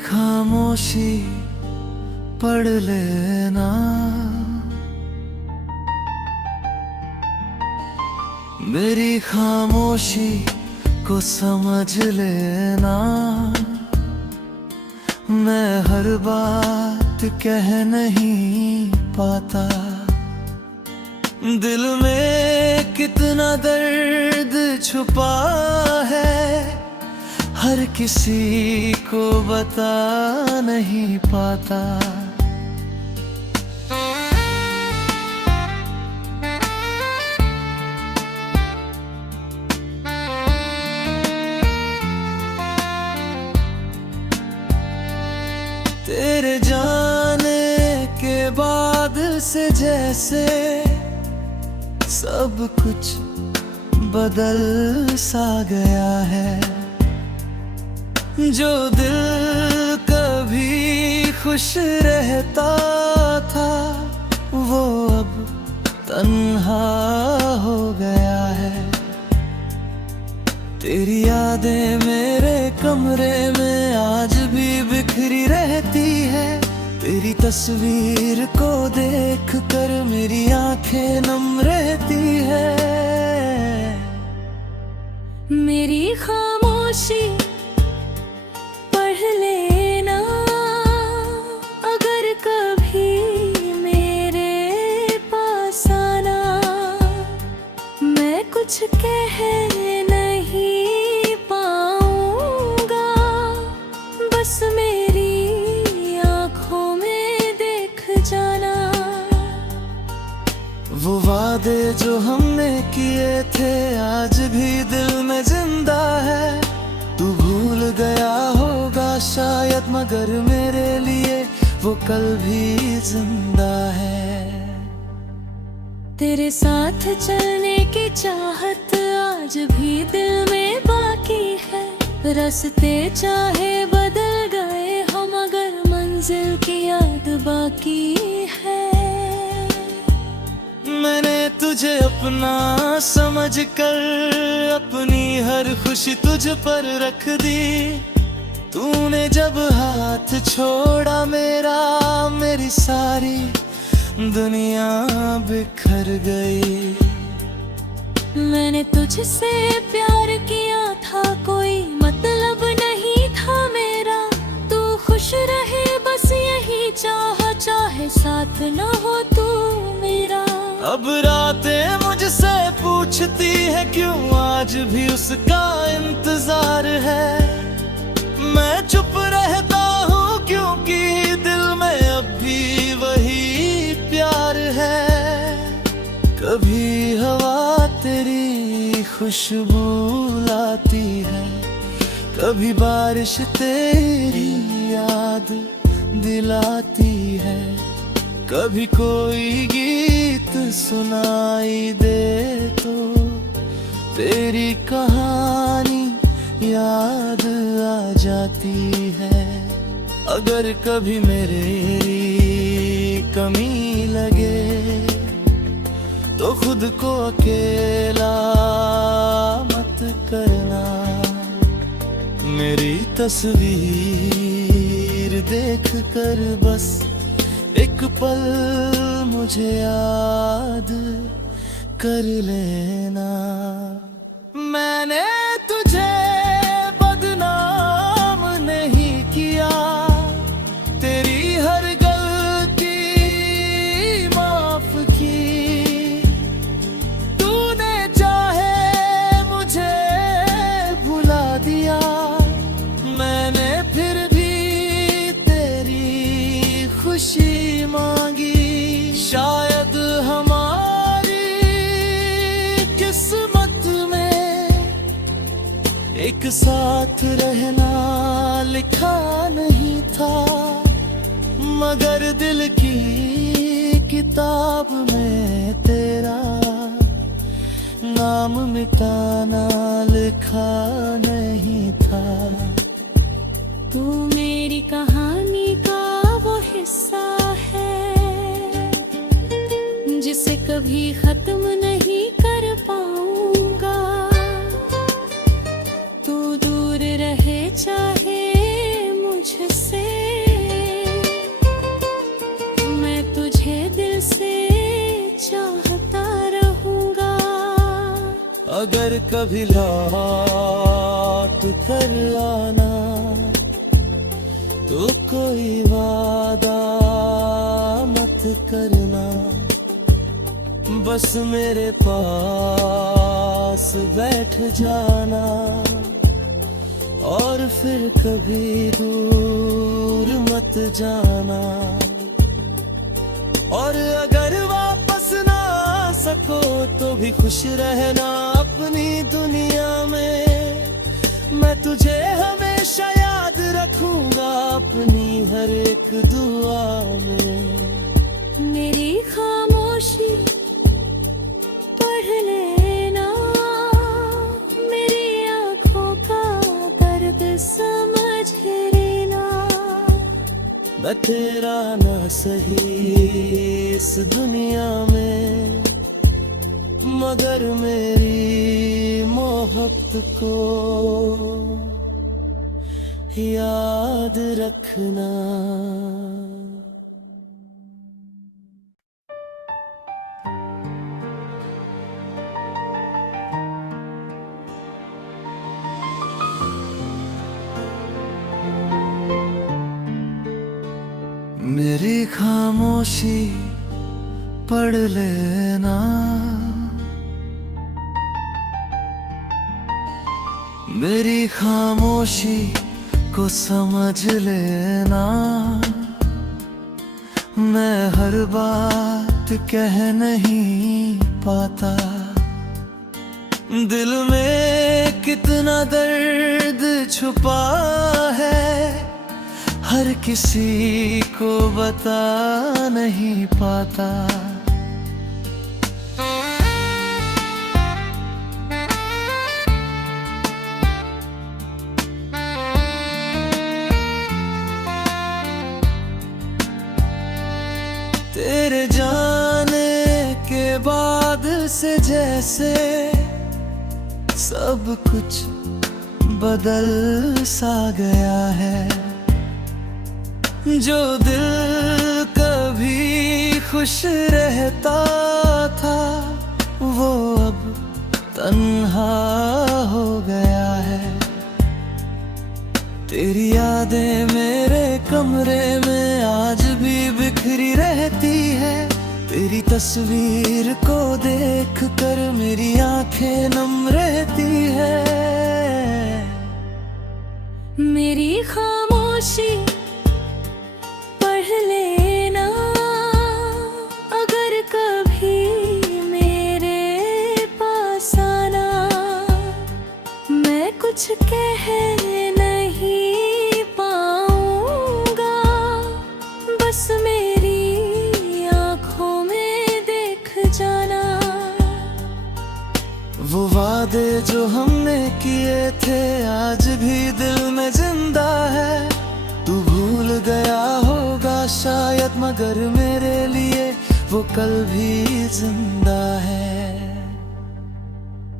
खामोशी पढ़ लेना, मेरी खामोशी को समझ लेना। मैं हर बात कह नहीं पाता, दिल में कितना दर्द छुपा है, हर किसी को बता नहीं पाता। तेरे जाने के बाद से जैसे सब कुछ बदल सा गया है। जो दिल कभी खुश रहता था, वो अब तन्हा हो गया है। तेरी यादें मेरे कमरे में आज भी बिखरी रहती है। तेरी तस्वीर को देख कर मेरी आंखें नम रहती है। मेरी खामोशी पढ़ लेना, अगर कभी मेरे पास आना। मैं कुछ कह नहीं पाऊंगा, बस मेरी आंखों में देख जाना। वो वादे जो हमने किए थे आज भी दिल में जिंदा है। तू भूल गया होगा शायद, मगर मेरे लिए वो कल भी जिंदा है। तेरे साथ चलने की चाहत आज भी दिल में बाकी है। रास्ते चाहे बदल गए हो, मगर मंजिल की याद बाकी है। मैंने तुझे अपना समझ कर अपनी हर खुशी तुझ पर रख दी। तूने जब हाथ छोड़ा मेरा, मेरी सारी दुनिया बिखर गई। मैंने तुझसे प्यार किया था, कोई मतलब नहीं था मेरा। तू खुश रहे बस यही चाहा, चाहे साथ न हो तू मेरा। अब रातें मुझसे पूछती है क्यों आज भी उसका इंतजार है। मैं चुप रहता हूँ क्योंकि दिल में अब भी वही प्यार है। कभी हवा तेरी खुशबू लाती है, कभी बारिश तेरी याद दिलाती है। कभी कोई गीत सुनाई दे तो तेरी कहानी याद आ जाती है। अगर कभी मेरी कमी लगे तो खुद को अकेला मत करना। मेरी तस्वीर देख कर बस एक पल मुझे याद कर लेना। मैंने तुझे बदनाम नहीं किया, तेरी हर गलती माफ की। तूने चाहे मुझे भुला दिया, मैंने फिर भी तेरी खुशी मांगी। शायद हमारी किस्मत में एक साथ रहना लिखा नहीं था, मगर दिल की किताब में तेरा नाम मिटाना लिखा नहीं था। तू मेरी कहानी का वो हिस्सा है जिसे कभी खत्म नहीं कर पाऊंगा। तू दूर रहे चाहे मुझसे, कभी लौट कर आना, तो कोई वादा मत करना, बस मेरे पास बैठ जाना, और फिर कभी दूर मत जाना। और अगर वापस ना आ सको तो भी खुश रहना अपनी दुनिया में, मैं तुझे हमेशा याद रखूंगा अपनी हर एक दुआ में। मेरी खामोशी पढ़ लेना, मेरी आंखों का दर्द समझ लेना, मैं तेरा ना सही इस दुनिया में, मगर मेरी मोहब्बत को याद रखना। मेरी खामोशी पढ़ लेना, मेरी खामोशी को समझ लेना, मैं हर बात कह नहीं पाता, दिल में कितना दर्द छुपा है, हर किसी को बता नहीं पाता। तेरे जाने के बाद से जैसे सब कुछ बदल सा गया है, जो दिल कभी खुश रहता था वो अब तन्हा हो गया है। तेरी यादें मेरे कमरे में आज भी बिखरी रहती है, तेरी तस्वीर को देख कर मेरी आंखें नम रहती है। मेरी खामोशी पढ़ लेना, अगर कभी मेरे पास आना, मैं कुछ कह नहीं पाऊंगा, बस मेरी आंखों में देख जाना। वो वादे जो हमने किए थे आज भी दिल में जिंदा है, तू भूल गया होगा शायद मगर मेरे लिए वो कल भी जिंदा है।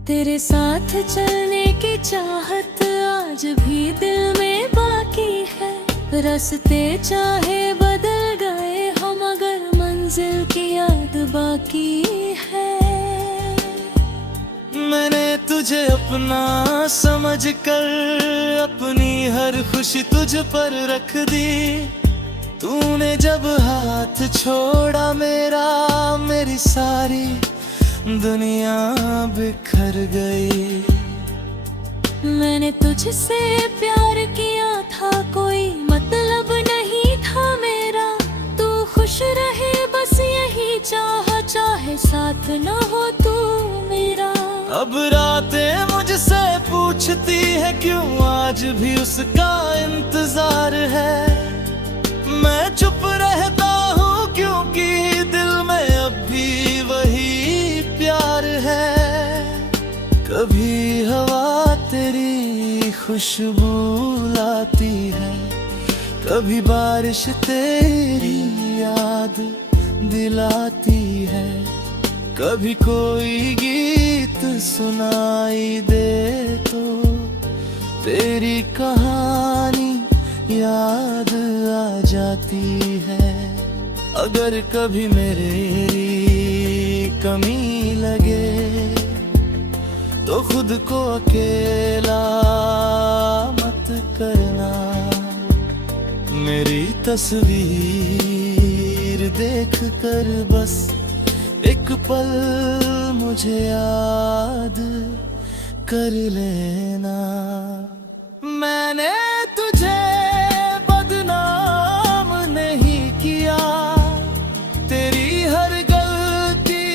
तेरे साथ चलने की चाहत आज भी दिल में बाकी है, रास्ते चाहे बदल गए हो मगर मंजिल की याद बाकी है। मैंने तुझे अपना समझ कर अपनी हर खुशी तुझ पर रख दी, तूने जब हाथ छोड़ा मेरा मेरी सारी दुनिया बिखर गई। मैंने तुझसे प्यार किया था कोई मतलब नहीं था मेरा, तू खुश रहे बस यही चाहे साथ न हो तू मेरा। अब रातें मुझसे पूछती है क्यों आज भी उसका इंतजार है, मैं चुप रहता हूँ क्योंकि दिल में अब भी वही प्यार है। कभी हवा तेरी खुशबू लाती है, कभी बारिश तेरी याद दिलाती है, कभी कोई गीत सुनाई दे तो तेरी कहानी याद आ जाती है। अगर कभी मेरी कमी लगे तो खुद को अकेला मत करना। मेरी तस्वीर देख कर बस एक पल मुझे याद कर लेना। मैंने तुझे बदनाम नहीं किया, तेरी हर गलती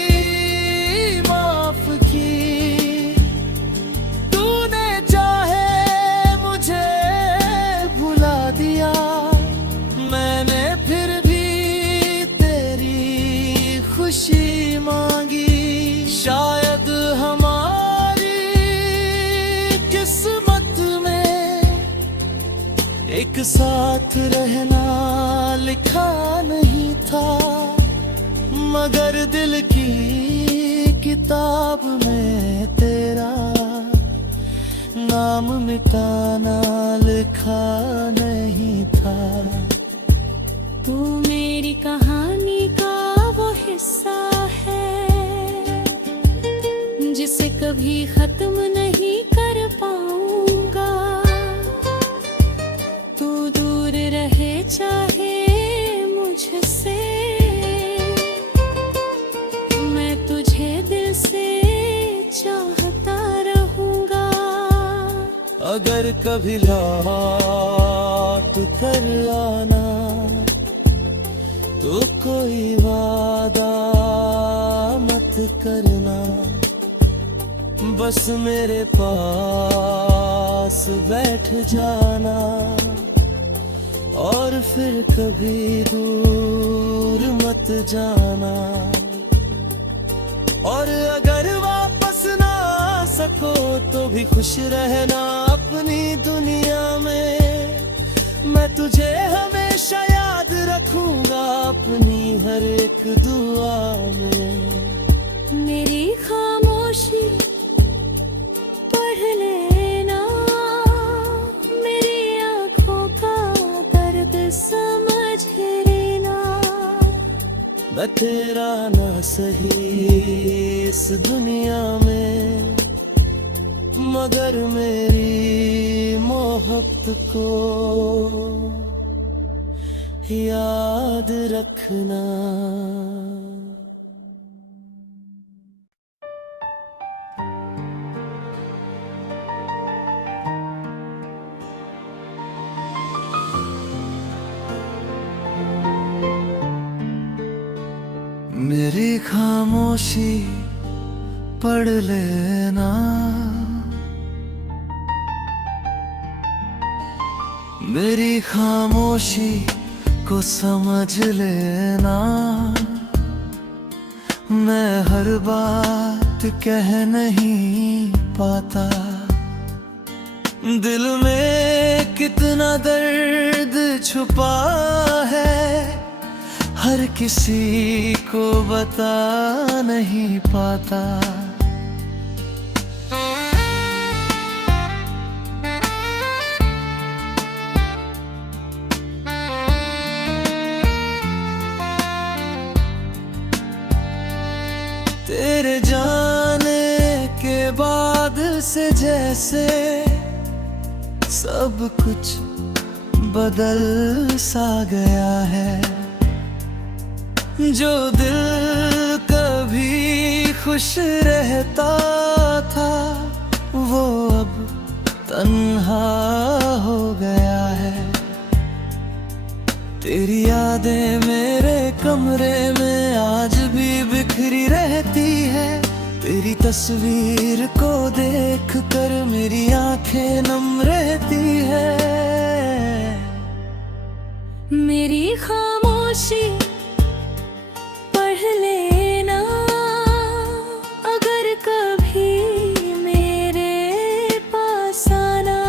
माफ की। तूने चाहे मुझे भुला दिया, मैंने फिर भी तेरी खुशी मांगी। शायद हमारी किस्मत में एक साथ रहना लिखा नहीं था, मगर दिल की किताब में तेरा नाम मिटाना लिखा नहीं था। तू मेरी कहानी का वो हिस्सा है जिसे कभी खत्म नहीं कर पाऊंगा। तू दूर रहे चाहे मुझसे, मैं तुझे दिल से चाहता रहूंगा। अगर कभी लौट कर आना तो कोई वादा मत करना, बस मेरे पास बैठ जाना और फिर कभी दूर मत जाना। और अगर वापस ना आ सको तो भी खुश रहना अपनी दुनिया में। मैं तुझे हमेशा याद रखूंगा अपनी हर एक दुआ में। मेरी खामोशी पढ़ लेना, मेरी आंखों का दर्द समझ लेना। मैं तेरा ना सही इस दुनिया में, मगर मेरी मोहब्बत को याद रखना। मेरी खामोशी पढ़ लेना, मेरी खामोशी को समझ लेना। मैं हर बात कह नहीं पाता, दिल में कितना दर्द छुपा है हर किसी को बता नहीं पाता। तेरे जाने के बाद से जैसे सब कुछ बदल सा गया है। जो दिल कभी खुश रहता था वो अब तन्हा हो गया है। तेरी यादें मेरे कमरे में आज भी बिखरी रहती है। तेरी तस्वीर को देख कर मेरी आंखें नम रहती है। मेरी खामोशी पढ़ लेना, अगर कभी मेरे पास आना।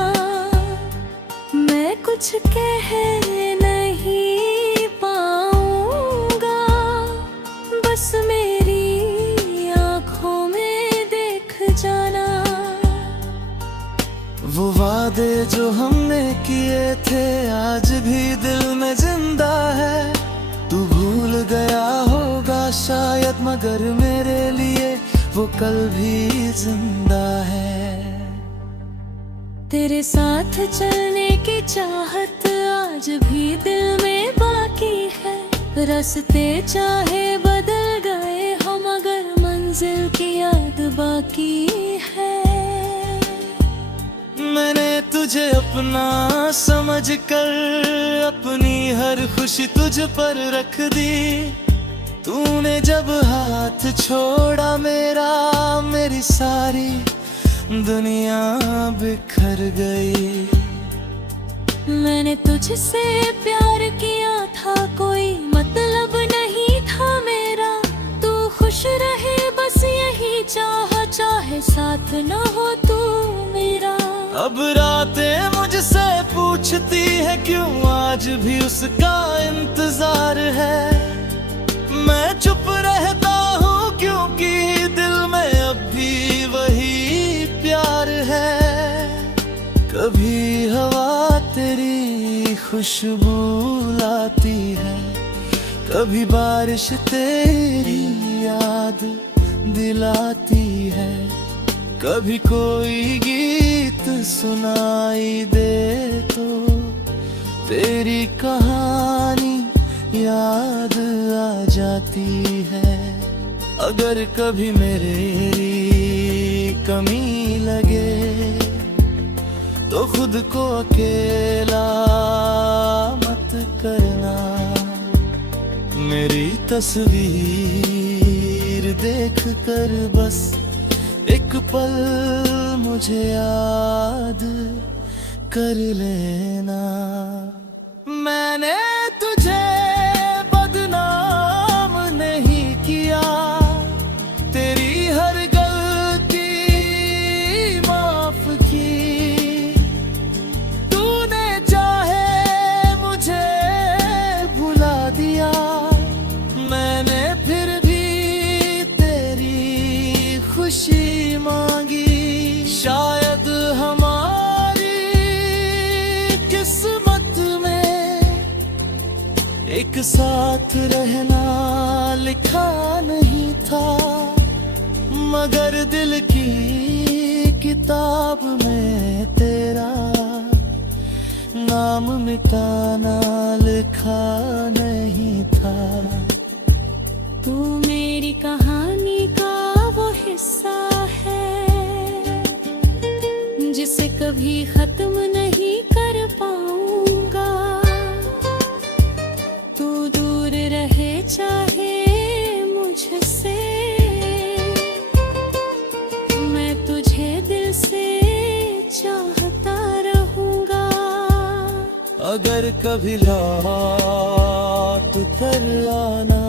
मैं कुछ कह नहीं पाऊंगा, बस मेरी आंखों में देख जाना। वो वादे जो हमने किए थे आज भी दिल में जिंदा है। तू भूल गया होगा शायद मगर मेरे लिए वो कल भी जिंदा है। तेरे साथ चलने की चाहत आज भी दिल में बाकी है। रास्ते चाहे बदल गए हो मगर मंजिल की याद बाकी है। मैंने तुझे अपना समझ कर अपनी हर खुशी तुझ पर रख दी। तूने जब हाथ छोड़ा मेरा, मेरी सारी दुनिया बिखर गई। मैंने तुझसे प्यार किया था, कोई मतलब नहीं था मेरा। तू खुश रहे बस यही चाहा, चाहे साथ न हो तू मेरा। अब रातें मुझसे पूछती है क्यों आज भी उसका इंतजार है। मैं चुप रहता हूँ क्योंकि दिल में अब भी वही प्यार है। कभी हवा तेरी खुशबू लाती है, कभी बारिश तेरी याद दिलाती है। कभी कोई गीत सुनाई दे तो तेरी कहानी याद आ जाती है। अगर कभी मेरी कमी लगे तो खुद को अकेला मत करना। मेरी तस्वीर देख कर बस एक पल मुझे याद कर लेना। मैंने तुझे बदनाम नहीं किया, तेरी हर गलती माफ की। तूने चाहे मुझे भुला दिया, मैंने फिर भी तेरी खुशी मांगी। शायद हमारी किस्मत में एक साथ रहना लिखा नहीं था, मगर दिल की किताब में तेरा नाम मिटाना लिखा नहीं था। तू मेरी कहानी का वो हिस्सा है जिसे कभी खत्म नहीं कर पाऊंगा। तू दूर रहे चाहे मुझसे, मैं तुझे दिल से चाहता रहूंगा। अगर कभी लौट कर आना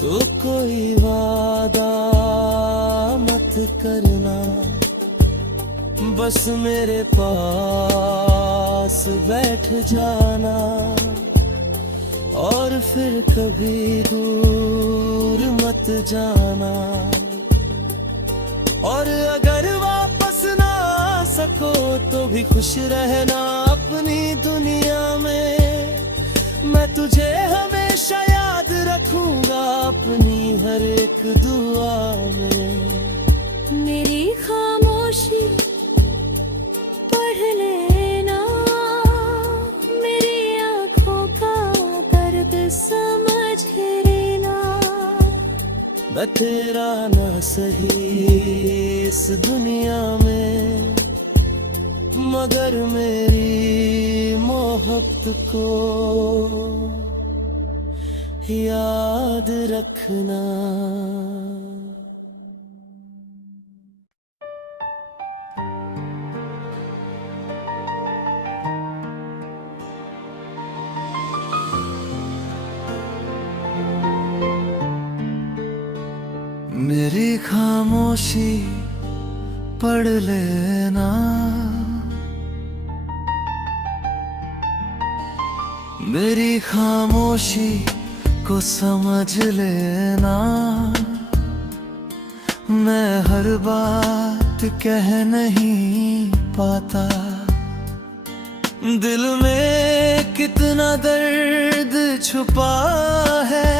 तो कोई वादा मत करना, बस मेरे पास बैठ जाना और फिर कभी दूर मत जाना। और अगर वापस ना आ सको तो भी खुश रहना अपनी दुनिया में। मैं तुझे हमेशा याद रखूंगा अपनी हर एक दुआ में। मेरी खामोशी पढ़ लेना, मेरी आँखों का दर्द समझ लेना। मैं तेरा ना सही इस दुनिया में, मगर मेरी मोहब्बत को याद रखना। मेरी खामोशी पढ़ लेना, मेरी खामोशी को समझ लेना। मैं हर बात कह नहीं पाता, दिल में कितना दर्द छुपा है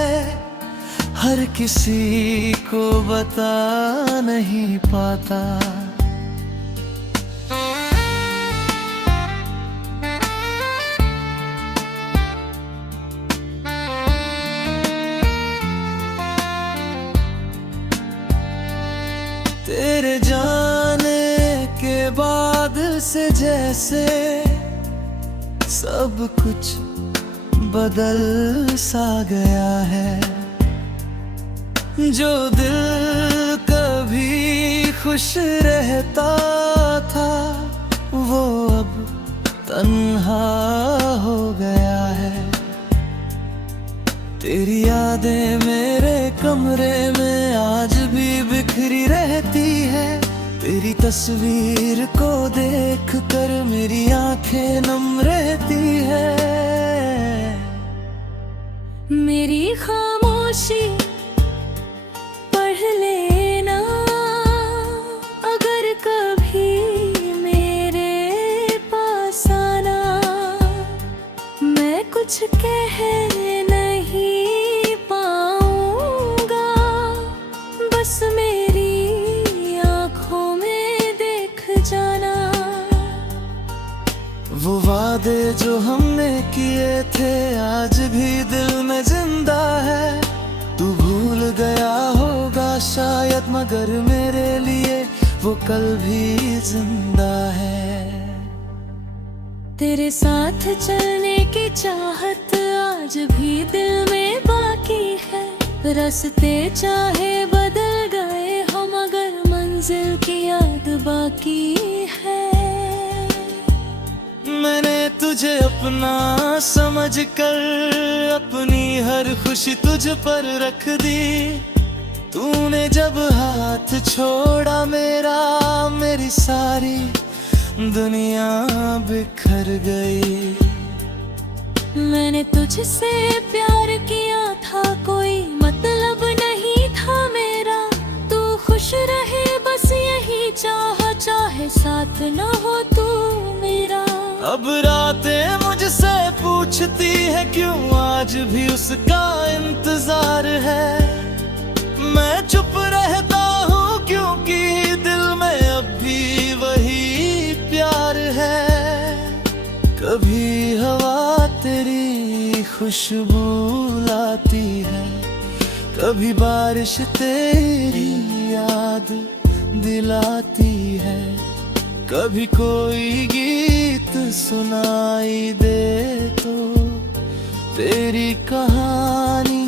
हर किसी को बता नहीं पाता। तेरे जाने के बाद से जैसे सब कुछ बदल सा गया है। जो दिल कभी खुश रहता था वो अब तन्हा हो गया है। तेरी यादें मेरे कमरे में आज भी बिखरी रहती है। तेरी तस्वीर को देख कर मेरी आंखें नम रहती है। मेरी खामोशी पढ़ लेना, अगर कभी मेरे पास आना। मैं कुछ कह नहीं पाऊंगा, बस मेरी आंखों में देख जाना। वो वादे जो हमने किए थे आज भी दिल में जिंदा है। तू भूल गया होगा शायद, मगर मेरे लिए वो कल भी जिंदा है। तेरे साथ चलने की चाहत आज भी दिल में बाकी है। रास्ते चाहे बदल गए हो मगर मंजिल की याद बाकी है। मैंने तुझे अपना समझ कर अपनी हर खुशी तुझ पर रख दी। तूने जब हाथ छोड़ा मेरा, मेरी सारी दुनिया बिखर गई। मैंने तुझसे प्यार किया था, कोई मतलब नहीं था मेरा। तू खुश रहे बस यही चाहा, चाहे साथ न हो तू मेरा। अब रातें मुझसे पूछती है क्यों आज भी उसका इंतजार है। मैं चुप रहता हूँ क्योंकि दिल में अब भी वही प्यार है। कभी हवा तेरी खुशबू लाती है, कभी बारिश तेरी याद दिलाती है। कभी कोई गीत सुनाई दे तो तेरी कहानी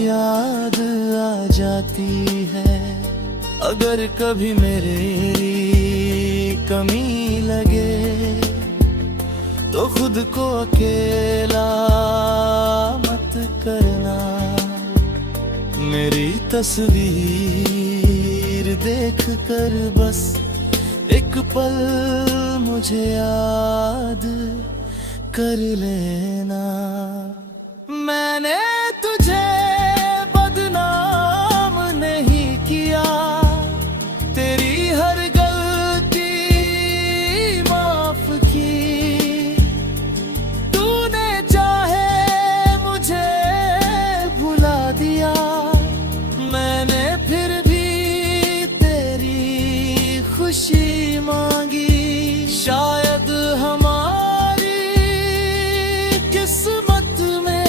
याद आ जाती है। अगर कभी मेरी कमी लगे तो खुद को अकेला मत करना। मेरी तस्वीर देख कर बस एक पल मुझे याद कर लेना। मैंने तुझे बदनाम नहीं किया, तेरी हर गलती माफ की। तूने चाहे मुझे भुला दिया, मैंने फिर भी तेरी खुशी मांगी। शायद हमारी किस्मत में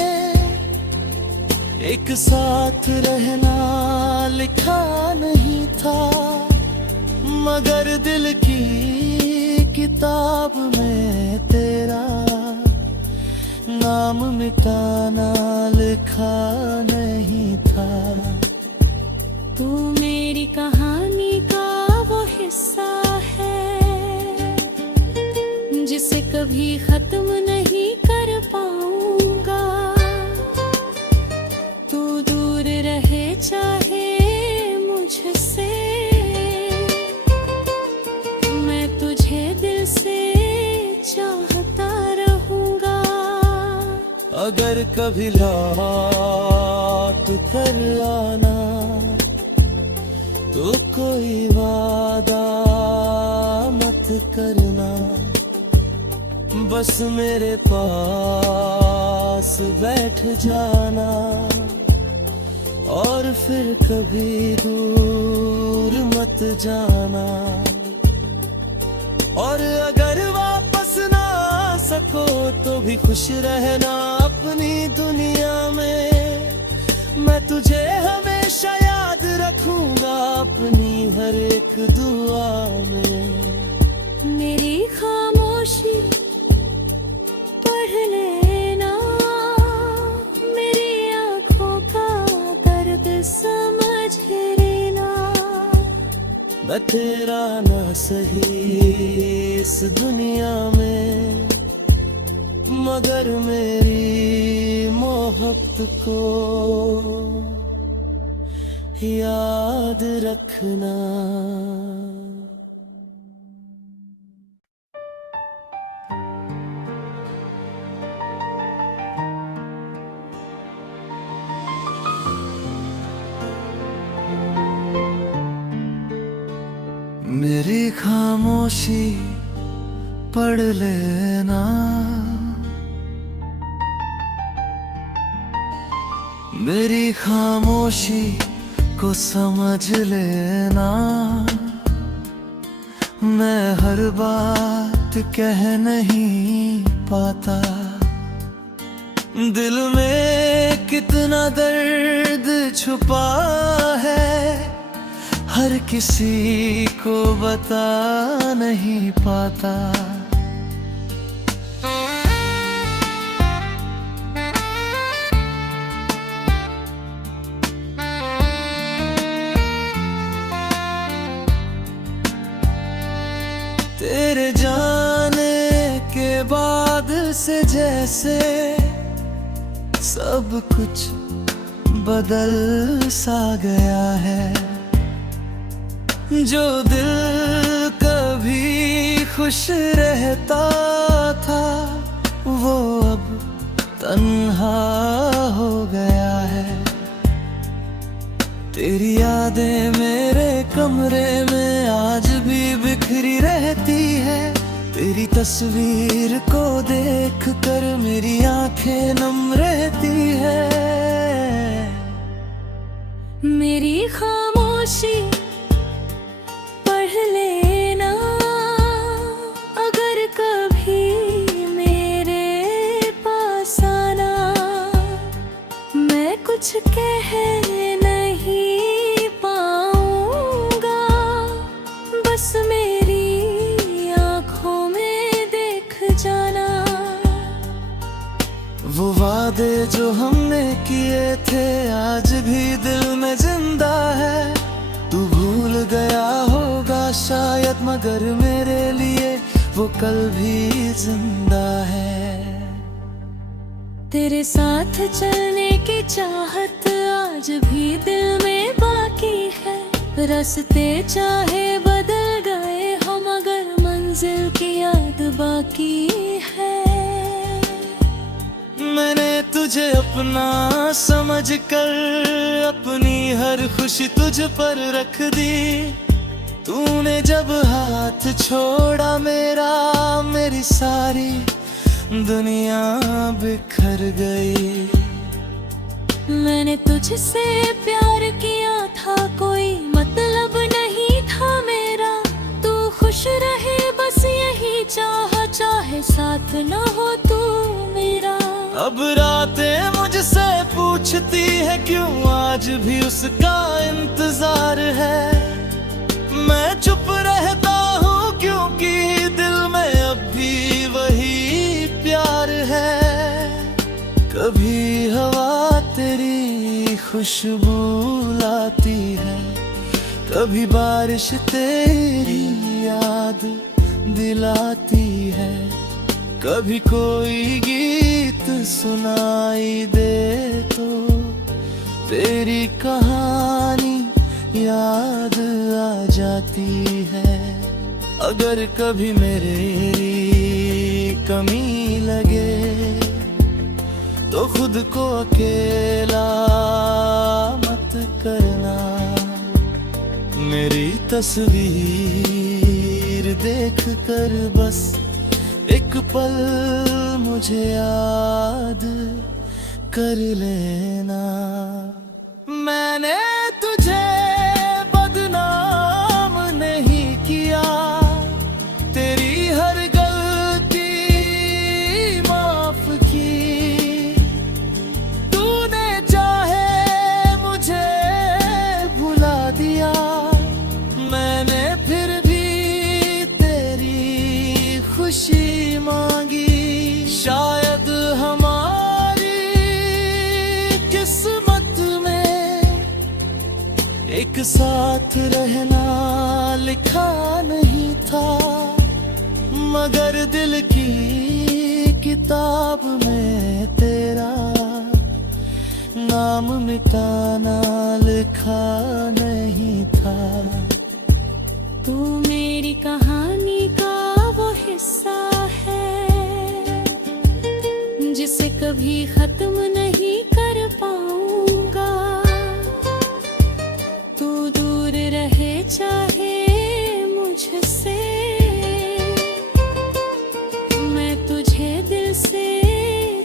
एक साथ रहना लिखा नहीं था, मगर दिल की किताब में तेरा नाम मिटाना लिखा नहीं था। तू मेरी कहानी का वो हिस्सा है जिसे कभी खत्म नहीं कर पाऊंगा। तू दूर रहे चाहे मुझसे, मैं तुझे दिल से चाहता रहूंगा। अगर कभी लौट कर आना तो कोई वादा मत करना, बस मेरे पास बैठ जाना। और फिर कभी दूर मत जाना। और अगर वापस ना आ सको तो भी खुश रहना अपनी दुनिया में। मैं तुझे हमेशा याद रखूंगा अपनी हर एक दुआ में। मेरी खामोशी पढ़ लेना, मेरी आंखों का दर्द समझ लेना। मैं तेरा ना सही इस दुनिया में, मगर मेरी मोहब्बत को याद रखना। मेरी खामोशी पढ़ लेना, मेरी खामोशी को समझ लेना। मैं हर बात कह नहीं पाता, दिल में कितना दर्द छुपा है हर किसी को बता नहीं पाता। तेरे जाने के बाद से जैसे सब कुछ बदल सा गया है। जो दिल कभी खुश रहता था वो अब तन्हा हो गया है। तेरी यादें मेरे कमरे में आज भी बिखरी रहती है। तेरी तस्वीर को देख कर मेरी आंखें नम रहती है। मेरी खामोशी पढ़ लेना, अगर कभी मेरे पास आना। मैं कुछ कह नहीं पाऊंगा, बस मेरी आंखों में देख जाना। वो वादे जो हमने किए थे आज भी दिल में जिंदा है। तू भूल गया होगा शायद, मगर मेरे लिए वो कल भी जिंदा है। तेरे साथ चलने की चाहत आज भी दिल में बाकी है। रास्ते चाहे बदल गए हो मगर मंजिल की याद बाकी है। मैंने तुझे अपना समझ कर अपनी हर खुशी तुझ पर रख दी। तूने जब हाथ छोड़ा मेरा, मेरी सारी दुनिया बिखर गई। मैंने तुझसे प्यार किया था, कोई मतलब नहीं था मेरा। तू खुश रहे बस यही चाहा, चाहे साथ न हो तू मेरा। अब रातें मुझसे पूछती है क्यों आज भी उसका इंतजार है। मैं चुप रहता हूँ क्योंकि दिल में अब भी वही प्यार है। कभी हवा तेरी खुशबू लाती है, कभी बारिश तेरी याद दिलाती है। कभी कोई गीत सुनाई दे तो तेरी कहानी याद आ जाती है। अगर कभी मेरी कमी लगे तो खुद को अकेला मत करना। मेरी तस्वीर देख कर बस एक पल मुझे याद कर लेना। मैंने तुझे बदनाम नहीं किया, तेरी हर गलती माफ की। तूने चाहे मुझे भुला दिया, मैंने फिर भी तेरी खुशी मांगी। शायद हमारी किस्मत में एक साथ रहना लिखा नहीं था, मगर दिल की किताब में तेरा नाम मिटाना लिखा नहीं था। तू मेरी कहानी का वो हिस्सा है जिसे कभी खत्म नहीं कर पाऊंगा। तू दूर रहे चाहे मुझसे, मैं तुझे दिल से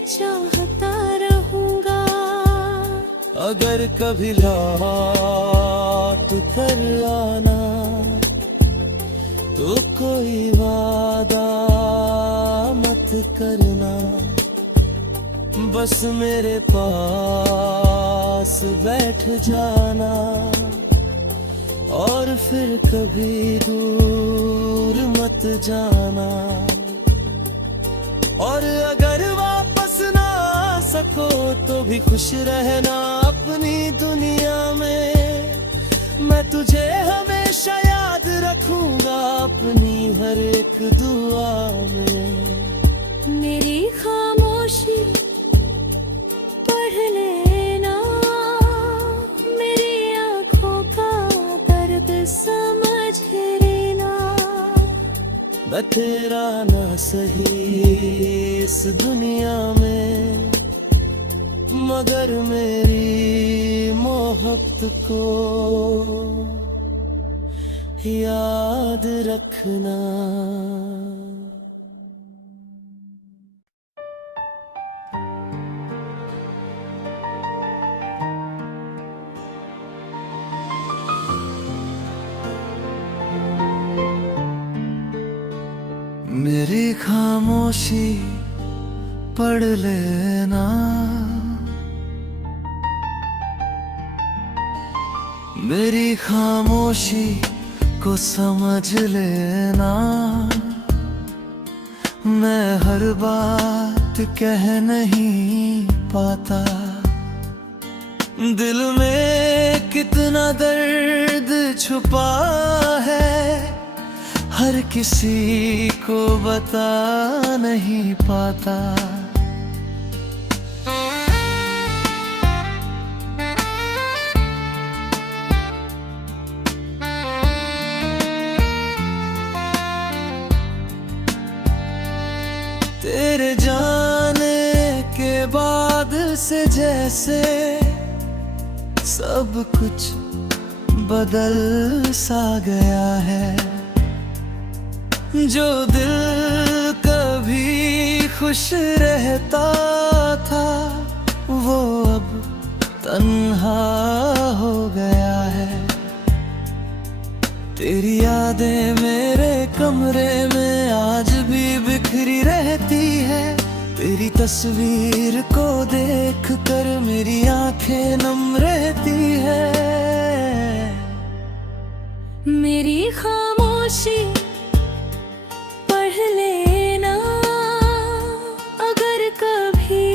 चाहता रहूंगा। अगर कभी लौट कर आना तो कोई वादा मत करना, बस मेरे पास बैठ जाना और फिर कभी दूर मत जाना। और अगर वापस ना सको तो भी खुश रहना अपनी दुनिया में। मैं तुझे हमेशा याद रखूंगा अपनी हर एक दुआ में। मेरी खामोशी पढ़ लेना, मेरी आंखों का दर्द समझ लेना। मैं तेरा ना सही इस दुनिया में, मगर मेरी मोहब्बत को याद रखना। मेरी खामोशी पढ़ लेना, मेरी खामोशी को समझ लेना। मैं हर बात कह नहीं पाता, दिल में कितना दर्द छुपा है हर किसी को बता नहीं पाता। तेरे जाने के बाद से जैसे सब कुछ बदल सा गया है। जो दिल कभी खुश रहता था वो अब तन्हा हो गया है। तेरी यादें मेरे कमरे में आज भी बिखरी रहती है। तेरी तस्वीर को देख कर मेरी आंखें नम रहती है। मेरी खामोशी पढ़ लेना, अगर कभी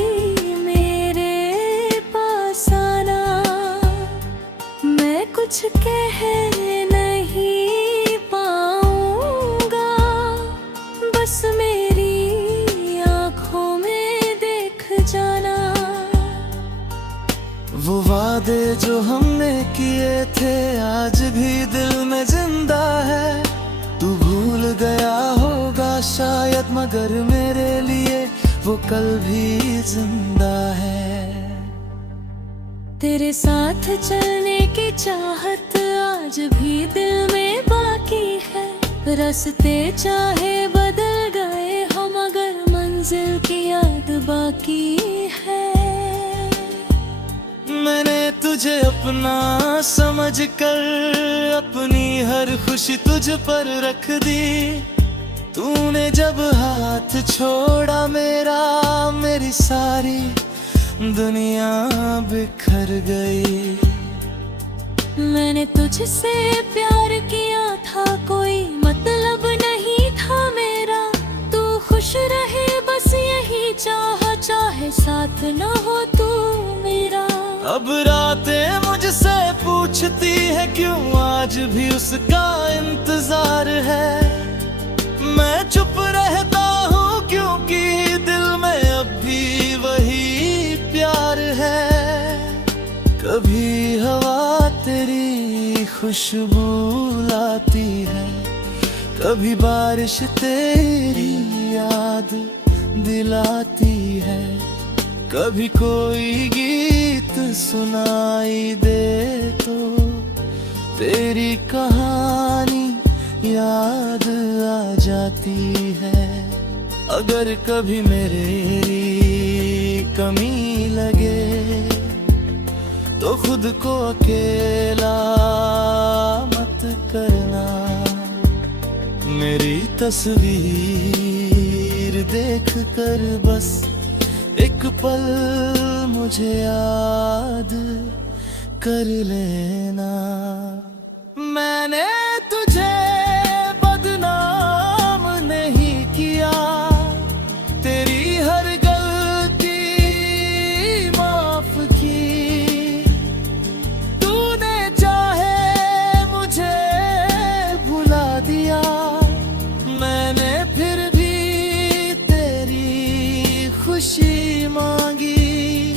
मेरे पास आना। मैं कुछ कह नहीं पाऊंगा, बस मेरी आंखों में देख जाना। वो वादे जो हमने किए थे आज भी दिल में जिंदा है। तू भूल गया होगा शायद, मगर मेरे लिए वो कल भी जिंदा है। तेरे साथ चलने की चाहत आज भी दिल में बाकी है। रास्ते चाहे बदल गए हो मगर मंजिल की याद बाकी है। मैंने तुझे अपना समझ कर अपनी हर खुशी तुझ पर रख दी। तूने जब हाथ छोड़ा मेरा, मेरी सारी दुनिया बिखर गई। मैंने तुझसे प्यार किया था, कोई मतलब नहीं था मेरा। तू खुश रहे बस यही चाहा, चाहे साथ न हो तू मेरा। अब रातें मुझसे पूछती है क्यों आज भी उसका इंतजार है। मैं चुप रहता हूँ क्योंकि दिल में अब भी वही प्यार है। कभी हवा तेरी खुशबू लाती है, कभी बारिश तेरी याद दिलाती है, कभी कोई गीत सुनाई दे तो तेरी कहानी याद आ जाती है। अगर कभी मेरी कमी लगे तो खुद को अकेला मत करना। मेरी तस्वीर देख कर बस एक पल मुझे याद कर लेना। मैंने तुझे बदनाम नहीं किया, तेरी हर गलती माफ की। तूने चाहे मुझे भुला दिया, मैंने फिर भी तेरी खुशी मांगी।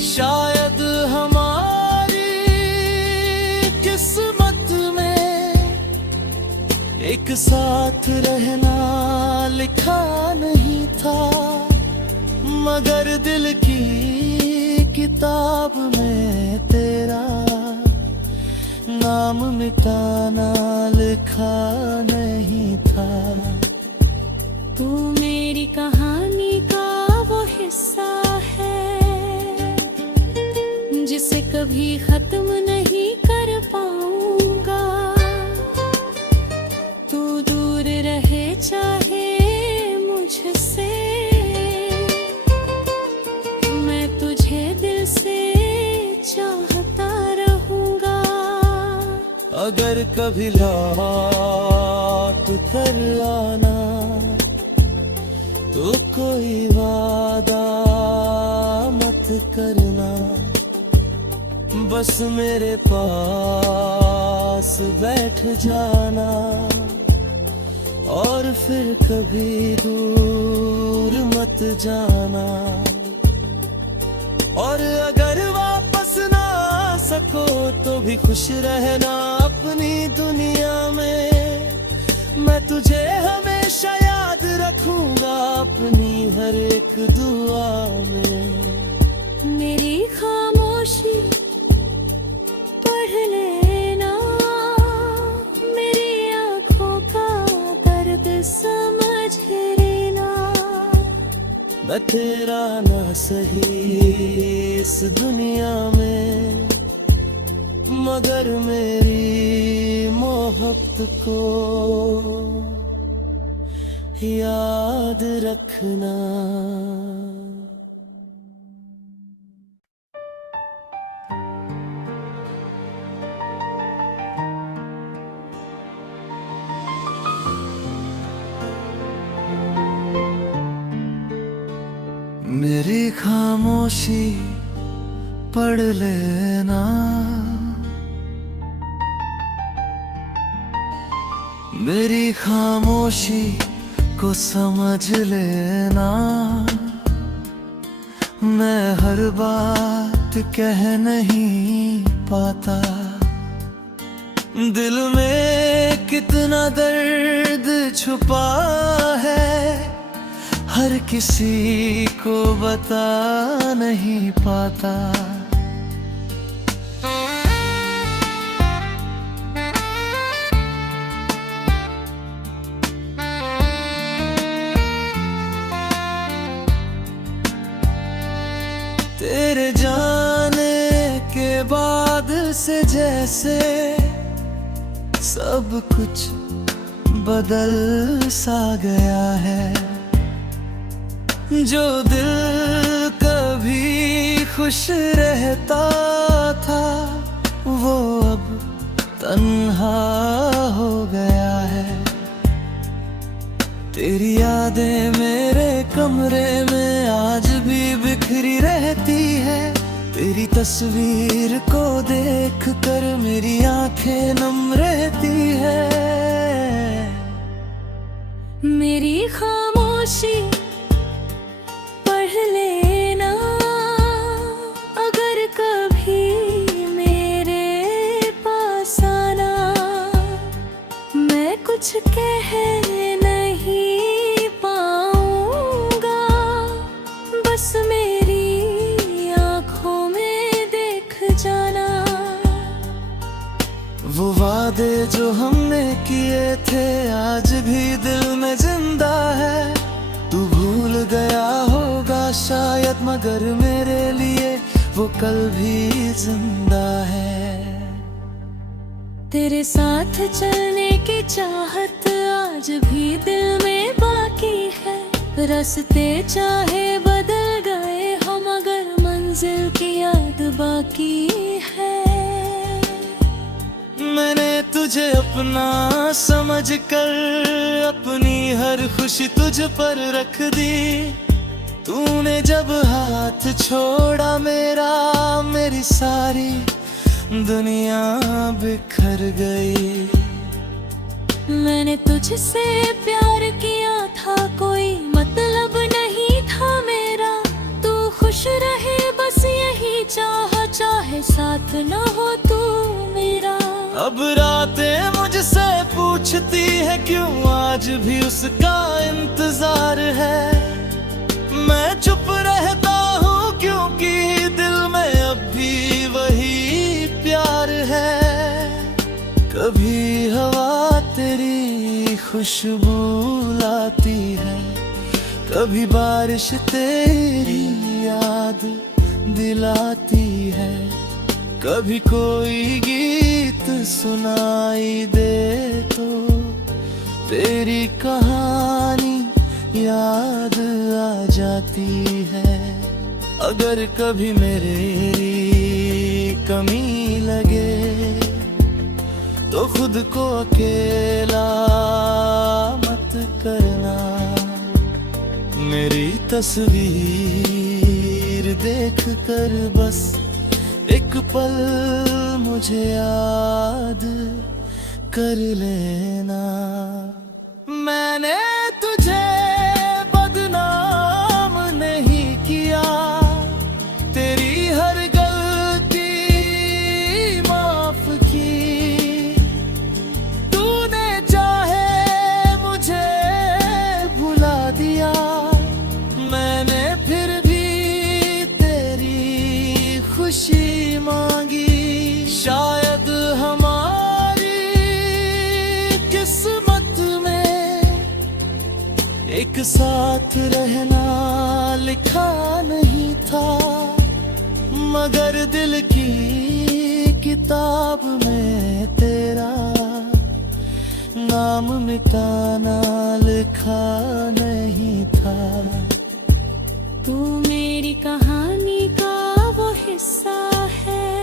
शायद हमारी किस्मत में एक साथ रहना लिखा नहीं था, मगर दिल की किताब में तेरा नाम मिटाना लिखा नहीं था। तू मेरी कहानी का वो हिस्सा है जिसे कभी खत्म नहीं कर पाऊंगा। तू दूर रहे चाहे मुझसे, मैं तुझे दिल से चाहता रहूंगा। अगर कभी लौट कर आना तो कोई वादा मत करना, बस मेरे पास बैठ जाना और फिर कभी दूर मत जाना। और अगर वापस ना आ सको तो भी खुश रहना अपनी दुनिया में। मैं तुझे हमेशा याद रखूंगा अपनी हर एक दुआ में। मेरी खामोशी पढ़ लेना, मेरी आँखों का दर्द समझ लेना। मैं तेरा ना सही इस दुनिया में, मगर मेरी मोहब्बत को याद रखना। मेरी खामोशी पढ़ लेना, मेरी खामोशी को समझ लेना। मैं हर बात कह नहीं पाता, दिल में कितना दर्द छुपा है हर किसी को बता नहीं पाता। तेरे जाने के बाद से से सब कुछ बदल सा गया है। जो दिल कभी खुश रहता था वो अब तन्हा हो गया है। तेरी यादें मेरे कमरे में आज भी बिखरी रहती है। तेरी तस्वीर को देख कर मेरी आंखें नम रहती है। मेरी खामोशी पढ़ लेना, अगर कभी मेरे पास आना। मैं कुछ कह नहीं पाऊंगा, बस मेरी आंखों में देख जाना। वो वादे जो हमने किए थे आज भी दिल में जिंदा है। तू भूल गया होगा शायद, मगर मेरे लिए वो कल भी जिंदा है। तेरे साथ चलने की चाहत आज भी दिल में बाकी है। रास्ते चाहे बदल गए हो मगर मंजिल की याद बाकी है। मैंने तुझे अपना समझ कर अपनी हर खुशी तुझ पर रख दी। तूने जब हाथ छोड़ा मेरा, मेरी सारी दुनिया बिखर गई। मैंने तुझसे प्यार किया था, कोई मतलब नहीं था मेरा। तू खुश रहे बस यही चाहा, चाहे साथ न हो तू मेरा। अब रातें मुझसे पूछती है क्यों आज भी उसका इंतजार है। मैं चुप रहता हूँ क्योंकि दिल में अब भी वही प्यार है। कभी हवा तेरी खुशबू लाती है, कभी बारिश तेरी याद दिलाती है। कभी कोई गीत सुनाई दे तो तेरी कहानी याद आ जाती है। अगर कभी मेरी कमी लगे तो खुद को अकेला मत करना। मेरी तस्वीर देख कर बस एक पल मुझे याद कर लेना। मैंने तुझे बदनाम नहीं किया, तेरी हर गलती माफ की। तूने चाहे मुझे भुला दिया, मैंने फिर भी तेरी खुशी मांगी। शायद हमारी किस्मत में एक साथ रहना लिखा नहीं था, मगर दिल की किताब में तेरा नाम मिटाना लिखा नहीं था। तू मेरी कहानी का वो हिस्सा है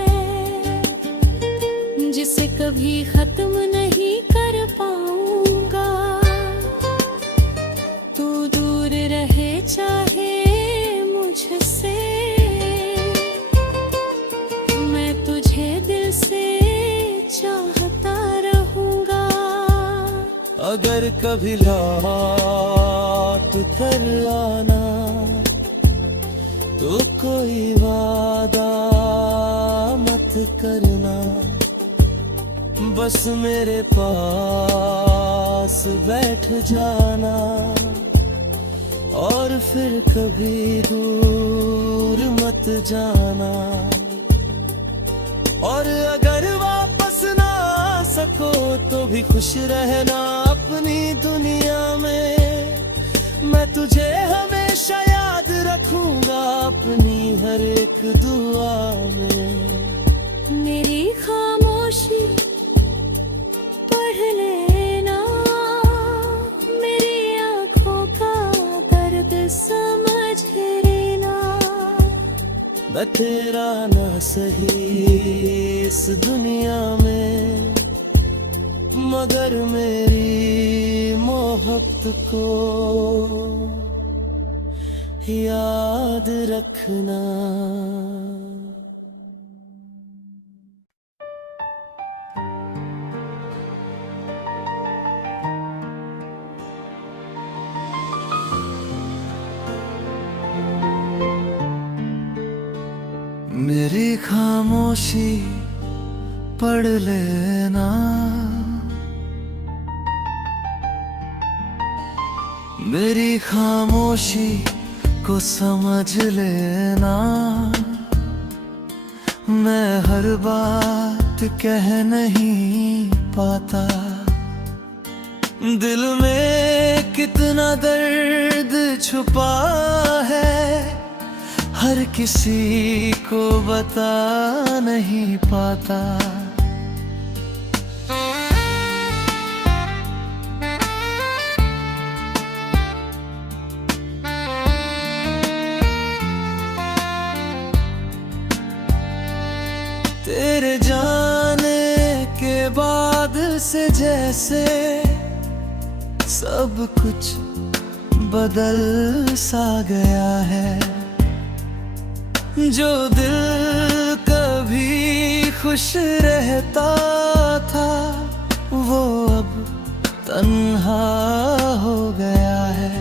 जिसे कभी खत्म नहीं कर पाऊंगा। तू दूर रहे चाहे मुझसे, मैं तुझे दिल से चाहता रहूंगा। अगर कभी लौट कर आना तो कोई वादा मत करना। बस मेरे पास बैठ जाना और फिर कभी दूर मत जाना। और अगर वापस ना आ सको तो भी खुश रहना अपनी दुनिया में। मैं तुझे हमेशा याद रखूंगा अपनी हर एक दुआ में। मेरी खामोशी सही इस दुनिया में, मगर मेरी मोहब्बत को याद रखना। मेरी खामोशी पढ़ लेना, मेरी खामोशी को समझ लेना। मैं हर बात कह नहीं पाता, दिल में कितना दर्द छुपा है, हर किसी को बता नहीं पाता। तेरे जाने के बाद से जैसे सब कुछ बदल सा गया है। जो दिल कभी खुश रहता था, वो अब तन्हा हो गया है।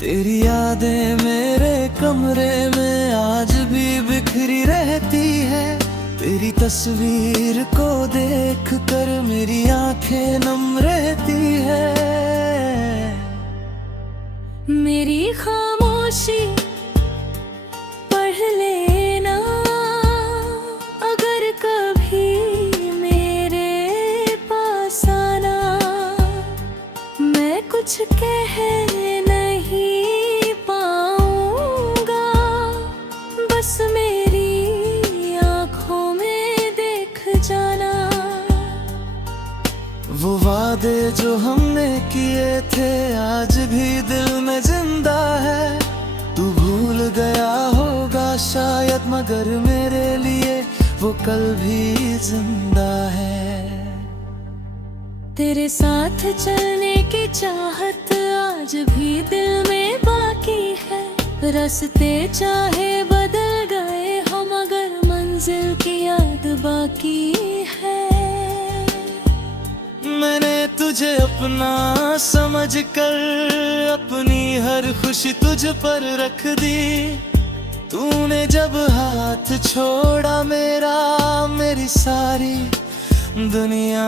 तेरी यादें मेरे कमरे में आज भी बिखरी रहती है। तेरी तस्वीर को देख कर मेरी आंखें नम रहती है। मेरी खामोशी पढ़ लेना, अगर कभी मेरे पास आना। मैं कुछ कह नहीं पाऊंगा, बस मेरी आंखों में देख जाना। वो वादे जो हमने किए थे आज भी दिल में जिंदा है। तू भूल गया होगा शायद, मगर मेरे लिए वो कल भी जिंदा है। तेरे साथ चलने की चाहत आज भी दिल में बाकी है। रास्ते चाहे बदल गए हो, मगर मंजिल की याद बाकी है। मैंने तुझे अपना समझ कर अपनी हर खुशी तुझ पर रख दी। तूने जब हाथ छोड़ा मेरा, मेरी सारी दुनिया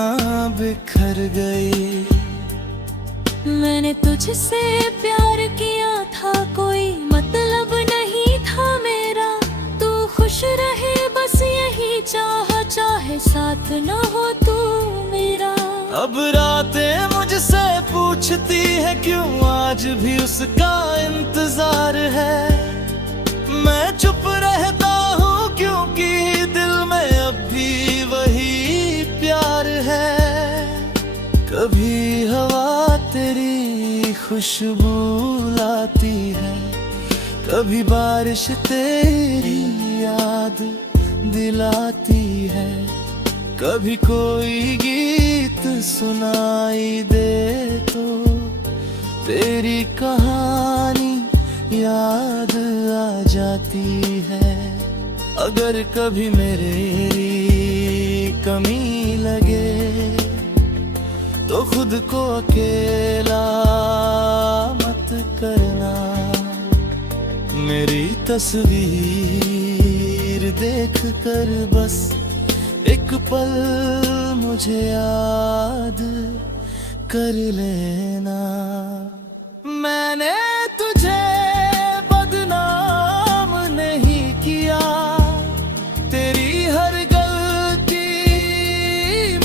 बिखर गई। मैंने तुझसे प्यार किया था, कोई मतलब नहीं था मेरा। तू खुश रहे बस यही चाहा, चाहे साथ न हो तू मेरा। अब रातें मुझसे पूछती है क्यों आज भी उसका इंतजार है। मैं चुप रहता हूँ क्योंकि दिल में अब भी वही प्यार है। कभी हवा तेरी खुशबू लाती है, कभी बारिश तेरी याद दिलाती है। कभी कोई गीत सुनाई दे तो तेरी कहानी याद आ जाती है। अगर कभी मेरी कमी लगे तो खुद को अकेला मत करना। मेरी तस्वीर देख कर बस एक पल मुझे याद कर लेना। मैंने तुझे बदनाम नहीं किया, तेरी हर गलती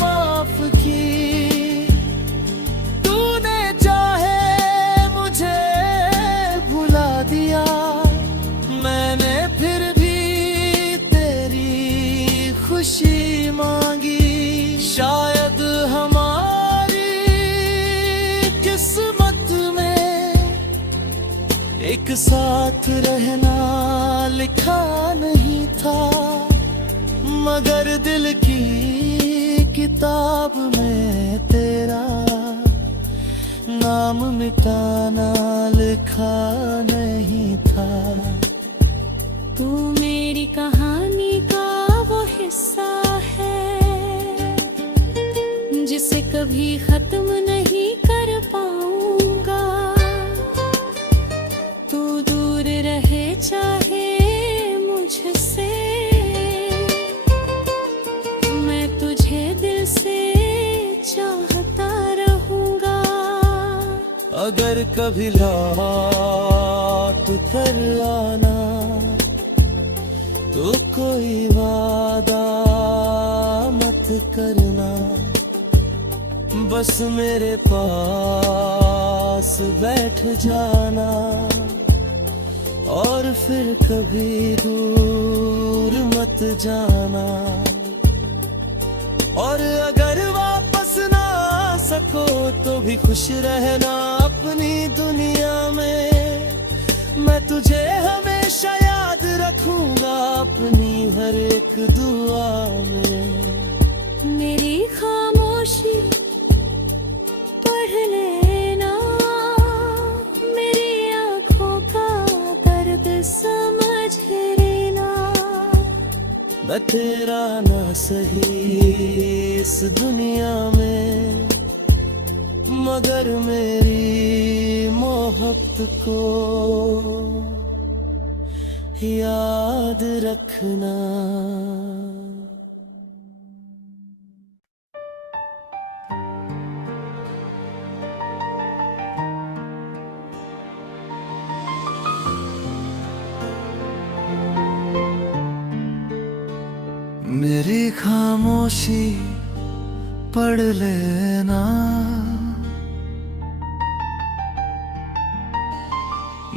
माफ की। तूने चाहे मुझे भुला दिया, मैंने फिर भी तेरी खुशी मांगी। शायद हमारी किस्मत में साथ रहना लिखा नहीं था, मगर दिल की किताब में तेरा नाम मिटाना लिखा नहीं था। तू मेरी कहानी का वो हिस्सा है जिसे कभी खत्म नहीं कर पाऊंगा। तू दूर रहे चाहे मुझसे, मैं तुझे दिल से चाहता रहूंगा। अगर कभी लौट कर आना तो कोई वादा मत करना, बस मेरे पास बैठ जाना और फिर कभी दूर मत जाना। और अगर वापस ना आ सको तो भी खुश रहना अपनी दुनिया में। मैं तुझे हमेशा याद रखूंगा अपनी हर एक दुआ में। मेरी खामोशी पढ़ लेना, मेरी आंखों का दर्द समझ लेना। मैं तेरा ना सही इस दुनिया में, मगर मेरी मोहब्बत को याद रखना। मेरी खामोशी पढ़ लेना,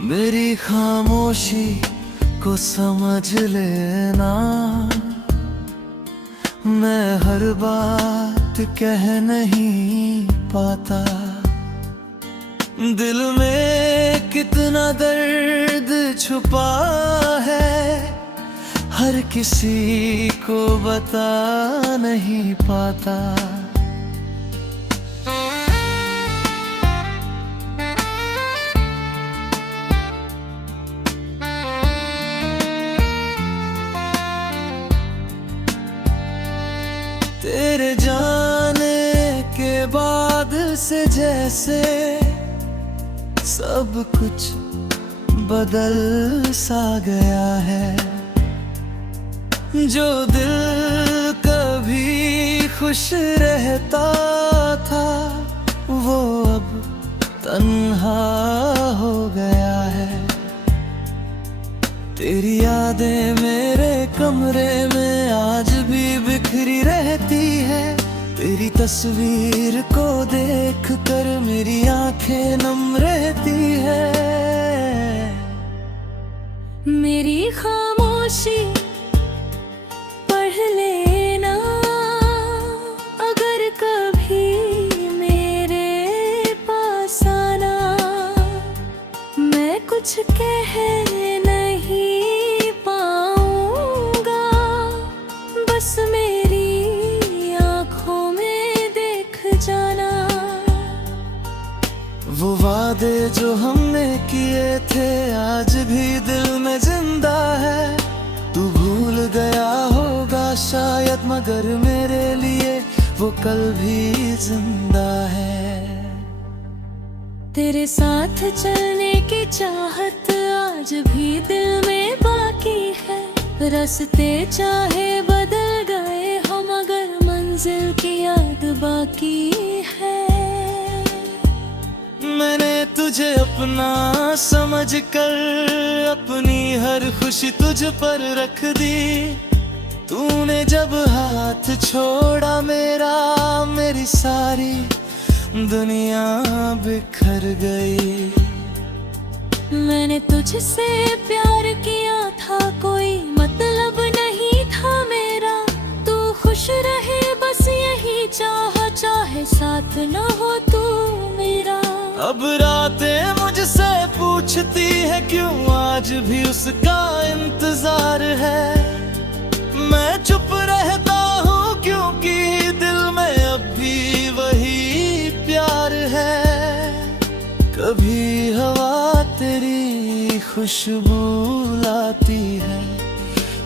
मेरी खामोशी को समझ लेना। मैं हर बात कह नहीं पाता, दिल में कितना दर्द छुपा है, हर किसी को बता नहीं पाता। तेरे जाने के बाद से जैसे सब कुछ बदल सा गया है। जो दिल कभी खुश रहता था वो अब तन्हा हो गया है। तेरी यादें मेरे कमरे में आज भी बिखरी रहती है। तेरी तस्वीर को देख कर मेरी आंखें नम रहती है। मेरी खामोशी पढ़ लेना, अगर कभी मेरे पास आना। मैं कुछ कह नहीं पाऊंगा, बस मेरी आंखों में देख जाना। वो वादे जो हमने किए थे आज भी दिल में जिंदा है। तू भूल गया होगा शायद, मगर मेरे लिए वो कल भी जिंदा है। तेरे साथ चलने की चाहत आज भी दिल में बाकी है। रास्ते चाहे बदल गए हो मगर मंजिल की याद बाकी है। मैंने तुझे अपना समझ कर अपनी हर खुशी तुझ पर रख दी। तूने जब हाथ छोड़ा मेरा, मेरी सारी दुनिया बिखर गई। मैंने तुझसे प्यार किया था, कोई मतलब नहीं था मेरा। तू खुश रहे बस यही चाहा, चाहे साथ न हो तू मेरा। अब रातें मुझसे पूछ पूछती है क्यों आज भी उसका इंतजार है। मैं चुप रहता हूँ क्योंकि दिल में अब भी वही प्यार है। कभी हवा तेरी खुशबू लाती है,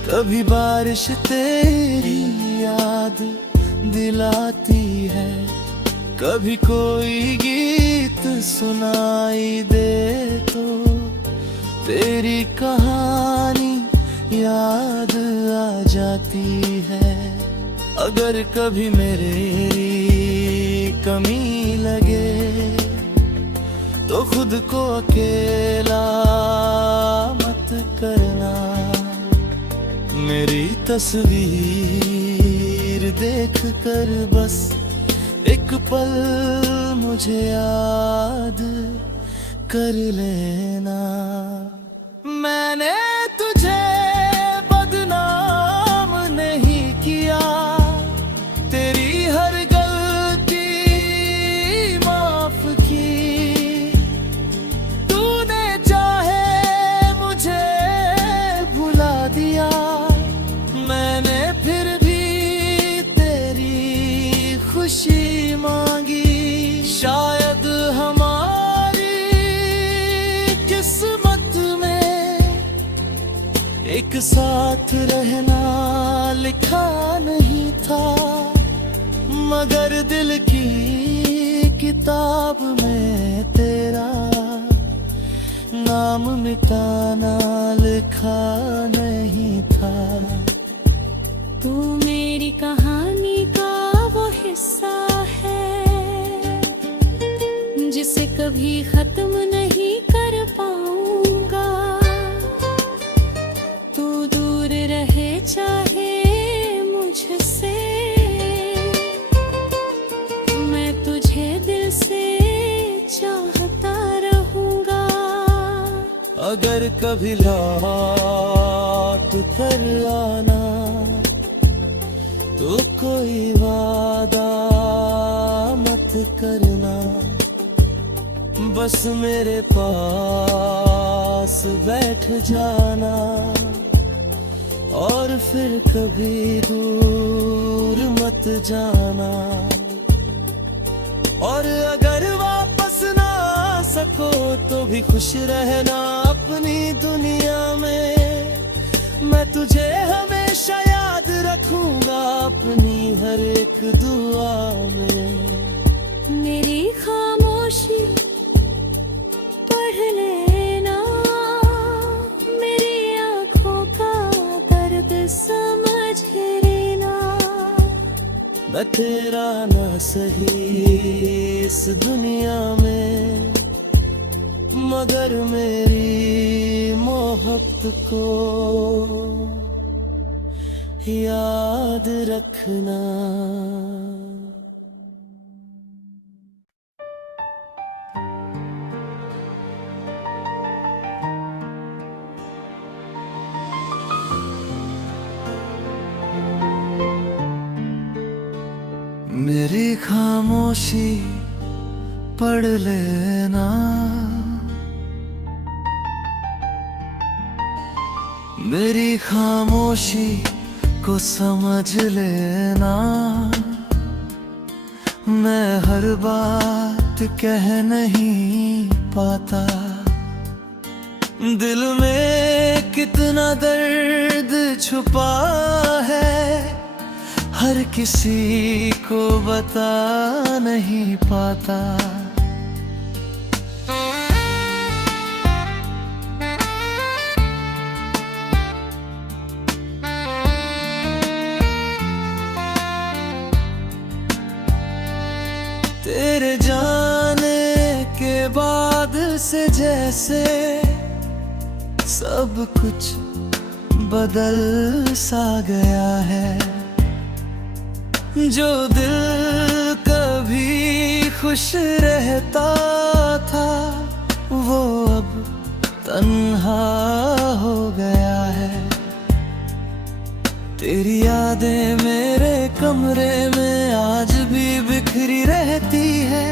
कभी बारिश तेरी याद दिलाती है, कभी कोई गीत सुनाई दे तो तेरी कहानी याद आ जाती है। अगर कभी मेरी कमी लगे तो खुद को अकेला मत करना। मेरी तस्वीर देख कर बस एक पल मुझे याद कर लेना। मैंने तुझे बदनाम नहीं किया, तेरी हर गलती माफ की। तूने चाहे मुझे भुला दिया, मैंने फिर भी तेरी खुशी मांगी। शायद हमारी किस्मत में एक साथ रहना लिखा नहीं था, मगर दिल की किताब में तेरा नाम मिटाना लिखा नहीं था। तू मेरी कहानी का वो हिस्सा है जिसे कभी खत्म नहीं कर पाऊंगा। तू दूर रहे चाहे मुझसे, मैं तुझे दिल से चाहता रहूंगा। अगर कभी लौट कर आना तो कोई वादा मत करना, बस मेरे पास बैठ जाना और फिर कभी दूर मत जाना। और अगर वापस ना आ सको तो भी खुश रहना अपनी दुनिया में। मैं तुझे हमेशा याद रखूंगा अपनी हर एक दुआ में। मेरी खामोशी पढ़ लेना, मेरी आंखों का दर्द समझ लेना। मैं तेरा ना सही इस दुनिया में, मगर मेरी मोहब्बत को याद रखना। मेरी खामोशी पढ़ लेना, मेरी खामोशी को समझ लेना। मैं हर बात कह नहीं पाता, दिल में कितना दर्द छुपा है हर किसी को बता नहीं पाता। तेरे जाने के बाद से जैसे सब कुछ बदल सा गया है। जो दिल कभी खुश रहता था वो अब तन्हा हो गया है। तेरी यादें मेरे कमरे में आज भी बिखरी रहती है।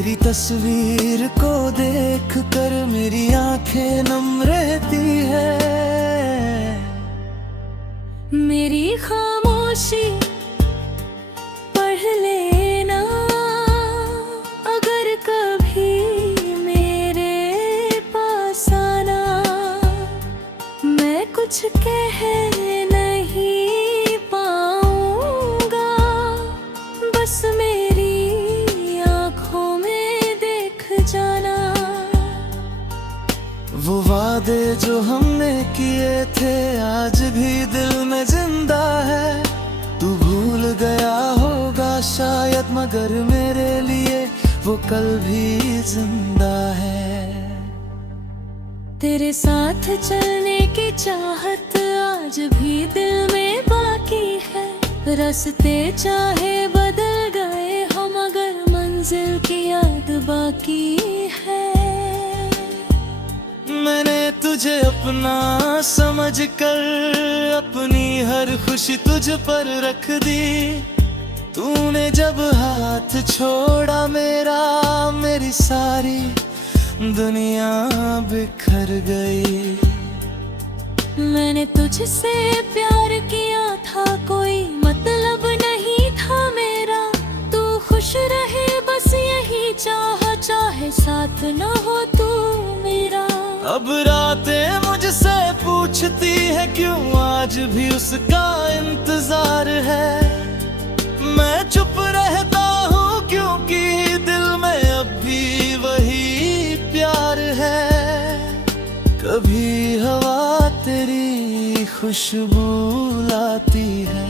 तेरी तस्वीर को देख कर मेरी आंखें नम रहती है। मेरी खामोशी पढ़ लेना, अगर कभी मेरे पास आना। मैं कुछ कह नहीं पाऊंगा, बस मेरी आंखों में देख जाना। वो वादे जो हमने किए थे आज भी दिल में जिंदा है। तू भूल गया होगा शायद, मगर मेरे लिए वो कल भी जिंदा है। तेरे साथ चलने की चाहत आज भी दिल में बाकी है। रास्ते चाहे बदल गए हो, मगर मंजिल की याद बाकी है। मैंने तुझे अपना समझ कर अपनी हर खुशी तुझ पर रख दी। तूने जब हाथ छोड़ा मेरा, मेरी सारी दुनिया बिखर गई। मैंने तुझसे प्यार किया था, कोई मतलब नहीं था मेरा। तू खुश रहे बस यही चाहा, चाहे साथ न हो तू मेरा। अब रातें मुझसे पूछती है क्यों आज भी उसका इंतजार है। मैं चुप रहता हूँ क्योंकि दिल में अब भी वही प्यार है। कभी हवा तेरी खुशबू लाती है,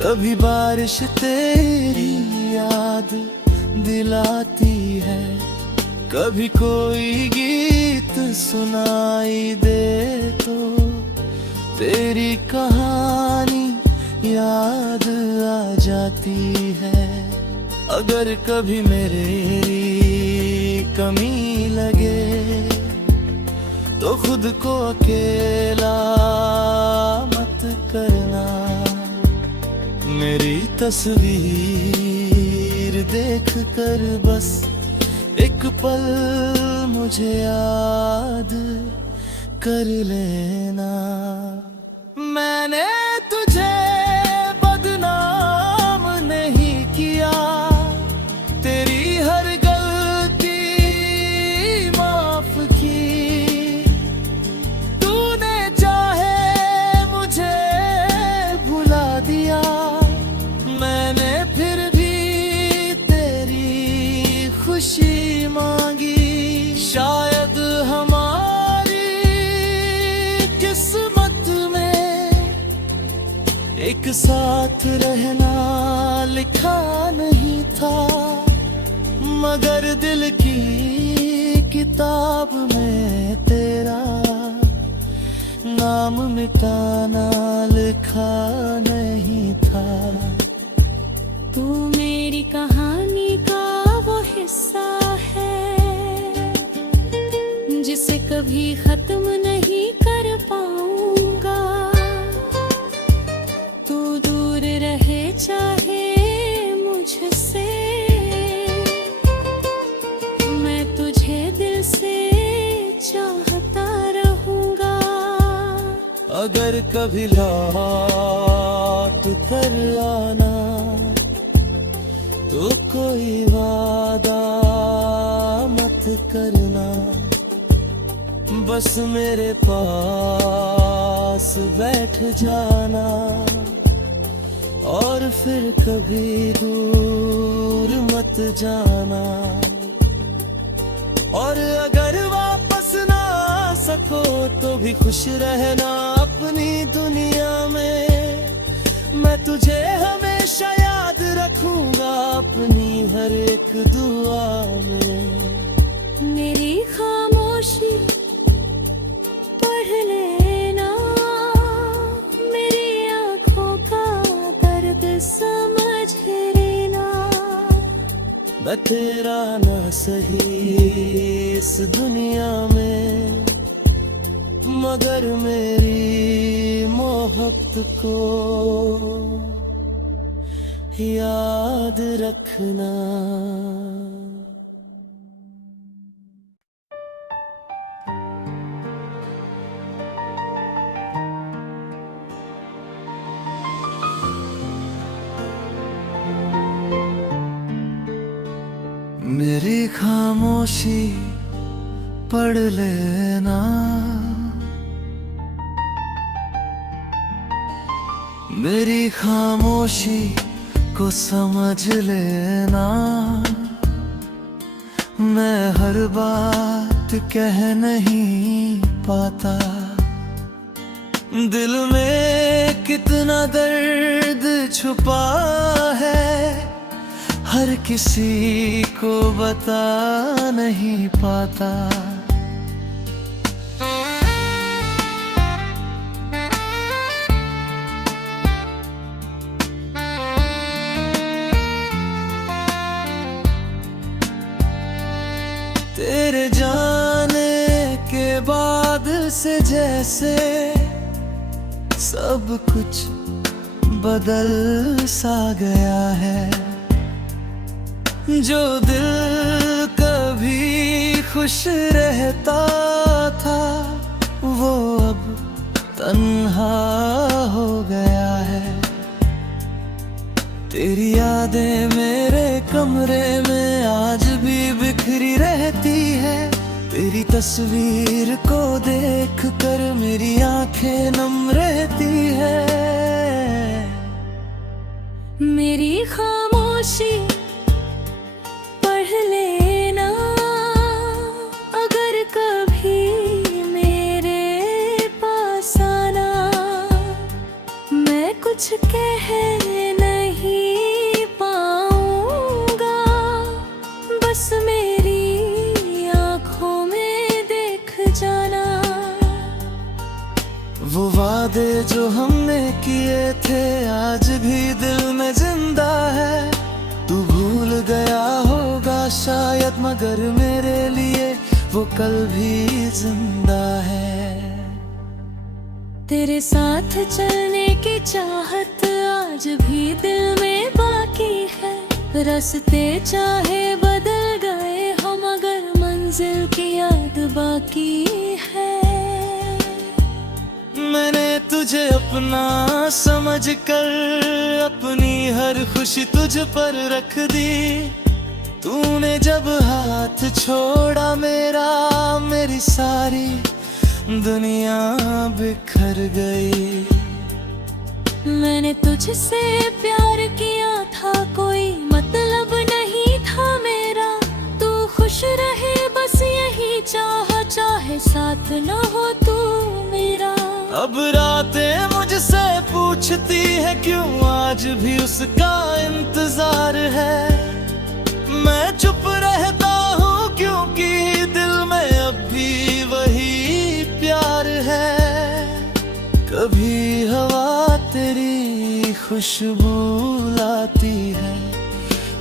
कभी बारिश तेरी याद दिलाती है। कभी कोई गीत सुनाई दे तो तेरी कहानी याद आ जाती है। अगर कभी मेरी कमी लगे तो खुद को अकेला मत करना। मेरी तस्वीर देख कर बस एक पल मुझे याद कर लेना। मैंने तुझे बदनाम नहीं किया, तेरी हर गलती माफ की। तूने चाहे मुझे भुला दिया, मैंने फिर भी तेरी खुशी मांगी। शायद हमारी किस्मत में एक साथ रहना लिखा नहीं था, मगर दिल की किताब में तेरा नाम मिटाना लिखा नहीं था। तू मेरी कहानी का वो हिस्सा है जिसे कभी खत्म नहीं कर पाऊंगा। तू दूर रहे चाहे मुझसे, मैं तुझे दिल से चाहता रहूंगा। अगर कभी लौट कर आना तो कोई वादा मत करना, बस मेरे पास बैठ जाना। और फिर कभी दूर मत जाना। और अगर वापस ना सको तो भी खुश रहना अपनी दुनिया में। मैं तुझे हमेशा याद रखूंगा अपनी हर एक दुआ में। मेरी खामोशी पढ़ लेना, मेरी आंखों का दर्द समझ लेना। मैं तेरा ना सही इस दुनिया में, मगर मेरी मोहब्बत को याद रखना। मेरी खामोशी पढ़ लेना, मेरी खामोशी को समझ लेना। मैं हर बात कह नहीं पाता, दिल में कितना दर्द छुपा है, हर किसी को बता नहीं पाता। तेरे जाने के बाद से जैसे सब कुछ बदल सा गया है। जो दिल कभी खुश रहता था वो अब तन्हा हो गया है। तेरी यादें मेरे कमरे में आज भी बिखरी रहती है। तेरी तस्वीर को देख कर मेरी आंखें नम रहती है। मेरी खामोशी पढ़ लेना, अगर कभी मेरे पास आना। मैं कुछ कह नहीं पाऊंगा, बस मेरी आंखों में देख जाना। वो वादे जो हमने किए थे आज भी दिल में जिंदा है। तू भूल गया होगा शायद, मगर मेरे लिए वो कल भी जिंदा है। तेरे साथ चलने की चाहत आज भी दिल में बाकी है। रास्ते चाहे बदल गए हो मगर मंजिल की याद बाकी है। मैंने तुझे अपना समझ कर अपनी हर खुशी तुझ पर रख दी। तूने जब हाथ छोड़ा मेरा, मेरी सारी दुनिया बिखर गई। मैंने तुझसे प्यार किया था, कोई मतलब नहीं था मेरा। तू खुश रहे बस यही चाहा, चाहे साथ न हो तू मेरा। अब रातें मुझसे पूछती है क्यों आज भी उसका इंतजार है। मैं चुप रहता हूँ क्योंकि दिल में अब भी वही प्यार है। कभी हवा तेरी खुशबू लाती है,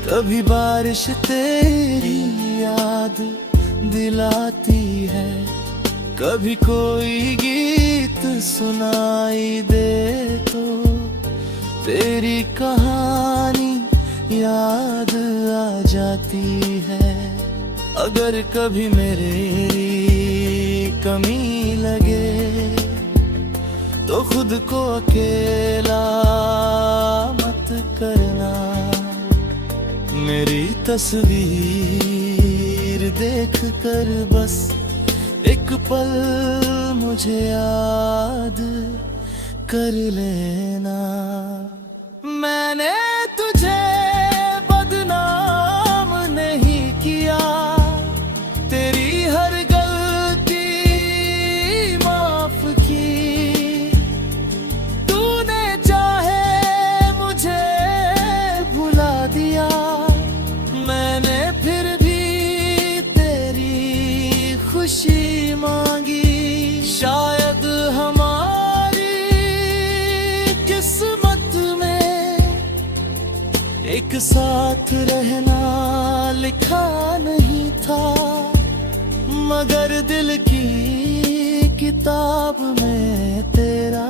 कभी बारिश तेरी याद दिलाती है। कभी कोई गीत सुनाई दे तो तेरी कहानी याद आ जाती है। अगर कभी मेरी कमी लगे तो खुद को अकेला मत करना। मेरी तस्वीर देख कर बस एक पल मुझे याद कर लेना। मैंने तुझे बदनाम नहीं किया, तेरी हर गलती माफ की। तूने चाहे मुझे भुला दिया, मैंने फिर भी तेरी खुशी मांगी। शायद हमारी किस्मत में एक साथ रहना लिखा नहीं था, मगर दिल की किताब में तेरा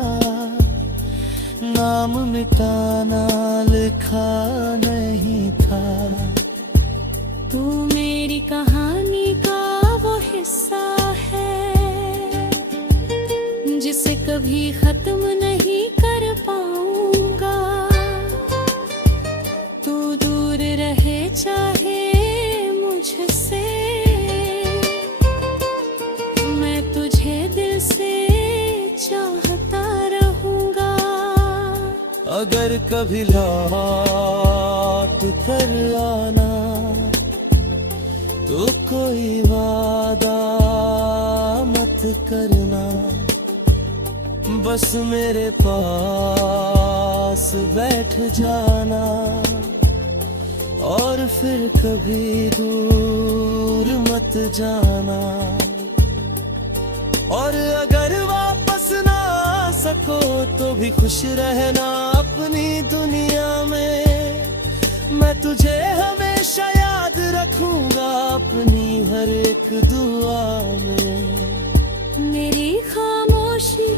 नाम मिटाना लिखा नहीं था। तू मेरी कहानी का वो हिस्सा है जिसे कभी खत्म नहीं कर पाऊंगा। तू दूर रहे चाहे मुझसे, अगर कभी लौट कर आना तो कोई वादा मत करना, बस मेरे पास बैठ जाना और फिर कभी दूर मत जाना। और अगर वापस ना आ सको तो भी खुश रहना अपनी दुनिया में। मैं तुझे हमेशा याद रखूंगा अपनी हर एक दुआ में। मेरी खामोशी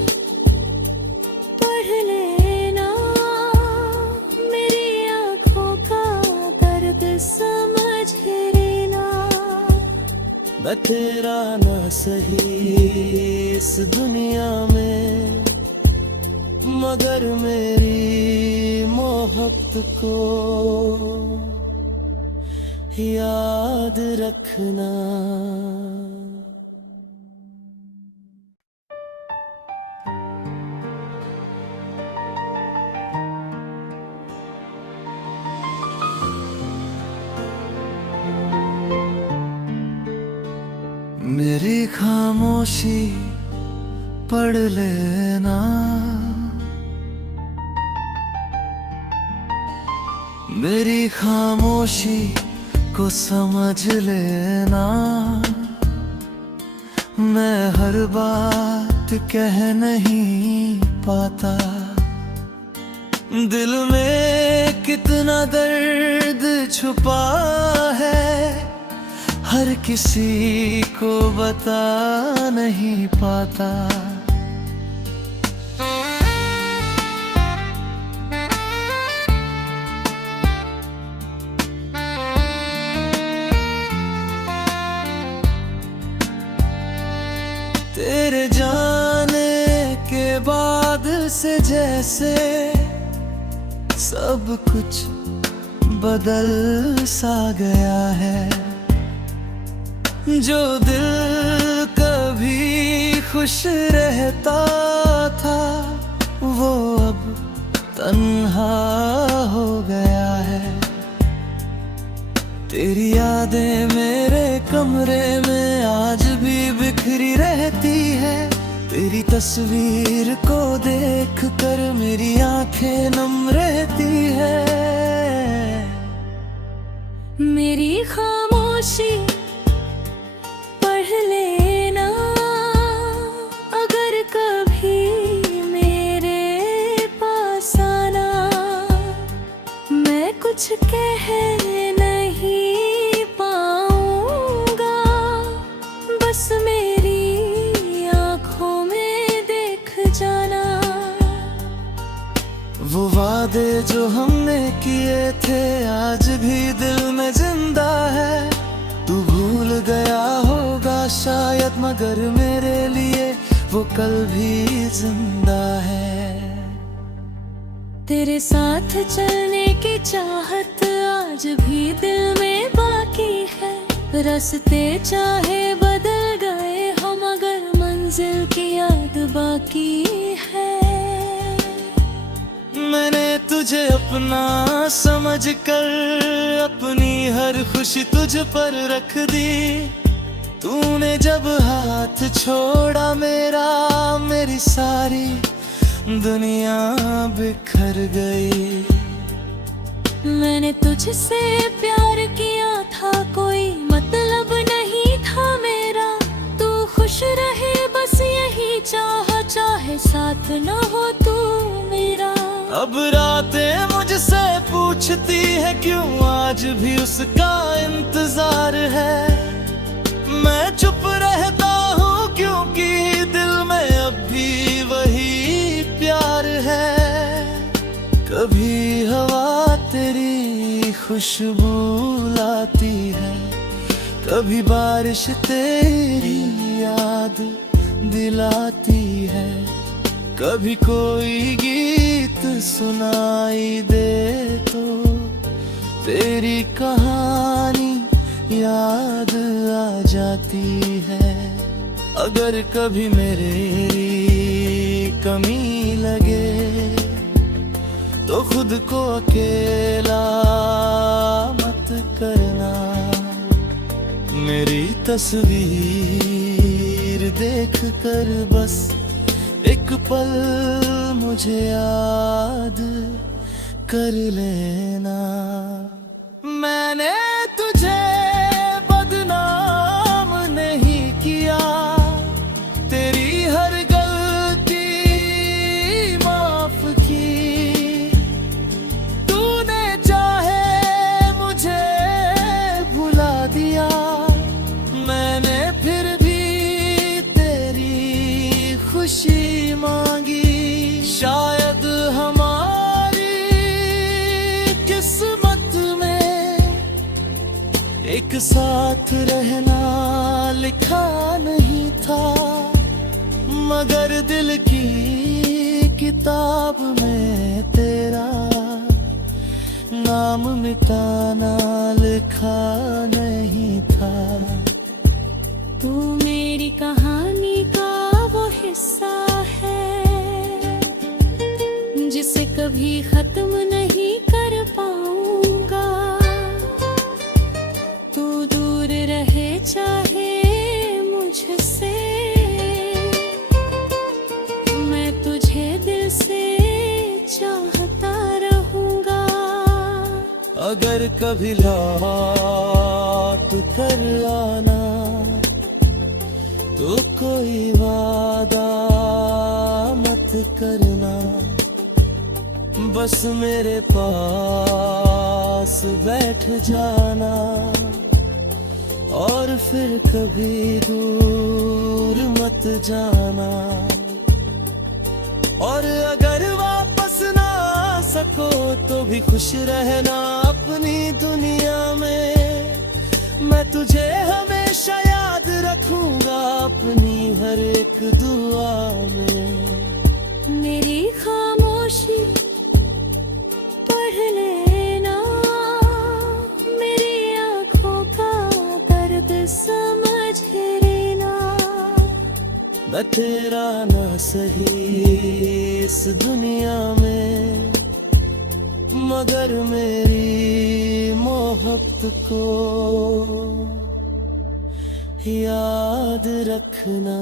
पढ़ लेना, मेरी आंखों का दर्द समझ लेना। मैं तेरा ना सही इस दुनिया में, मगर मेरी मोहब्बत को याद रखना। मेरी खामोशी पढ़ लेना, मेरी खामोशी को समझ लेना। मैं हर बात कह नहीं पाता, दिल में कितना दर्द छुपा है हर किसी को बता नहीं पाता। तेरे जाने के बाद से जैसे सब कुछ बदल सा गया है। जो दिल कभी खुश रहता था वो अब तन्हा हो गया है। तेरी यादें मेरे कमरे में आज भी बिखरी रहती है। तेरी तस्वीर को देख कर मेरी आंखें नम रहती है। मेरी खामोशी पढ़ लेना, अगर कभी मेरे पास आना। मैं कुछ कह नहीं पाऊंगा, बस मेरी आंखों में देख जाना। वो वादे जो हमने किए थे आज भी दिल में जिंदा है। तू भूल गया होगा शायद, मगर मेरे लिए वो कल भी जिंदा है। तेरे साथ चलने की चाहत आज भी दिल में बाकी है। रास्ते चाहे बदल गए हो मगर मंजिल की याद बाकी है। मैंने तुझे अपना समझ कर अपनी हर खुशी तुझ पर रख दी। तूने जब हाथ छोड़ा मेरा, मेरी सारी दुनिया बिखर गई। मैंने तुझसे प्यार किया था, कोई मतलब नहीं था मेरा। तू खुश रहे बस यही चाहा, चाहे साथ न हो तू मेरा। अब रातें मुझसे पूछती है क्यों आज भी उसका इंतजार है। मैं चुप रहता हूँ क्योंकि दिल में अब भी वही प्यार है। कभी हवा तेरी खुशबू लाती है, कभी बारिश तेरी याद दिलाती है। कभी कोई गीत सुनाई दे तो तेरी कहानी याद आ जाती है। अगर कभी मेरी कमी लगे तो खुद को अकेला मत करना। मेरी तस्वीर देख कर बस एक पल मुझे याद कर लेना। मैंने तुझे बदनाम नहीं किया, तेरी हर गलती माफ की। तूने चाहे मुझे भुला दिया, मैंने फिर भी तेरी खुशी मांगी। शायद हमारी किस्मत में एक साथ रहना लिखा नहीं था, मगर दिल की किताब में तेरा नाम मिटाना लिखा नहीं था। तू मेरी कहानी का वो हिस्सा है जिसे कभी खत्म नहीं कर पाऊंगा। तू दूर रहे चाहे मुझसे, मैं तुझे दिल से चाहता रहूंगा। अगर कभी लौट कर आना तो कोई वादा मत करना, बस मेरे पास बैठ जाना और फिर कभी दूर मत जाना। और अगर वापस ना आ सको तो भी खुश रहना अपनी दुनिया में। मैं तुझे हमेशा याद रखूंगा अपनी हर एक दुआ में। मेरी खामोशी पढ़ लेना, मेरी आंखों का दर्द समझ लेना। मैं तेरा ना सही इस दुनिया में, मगर मेरी मोहब्बत को याद रखना।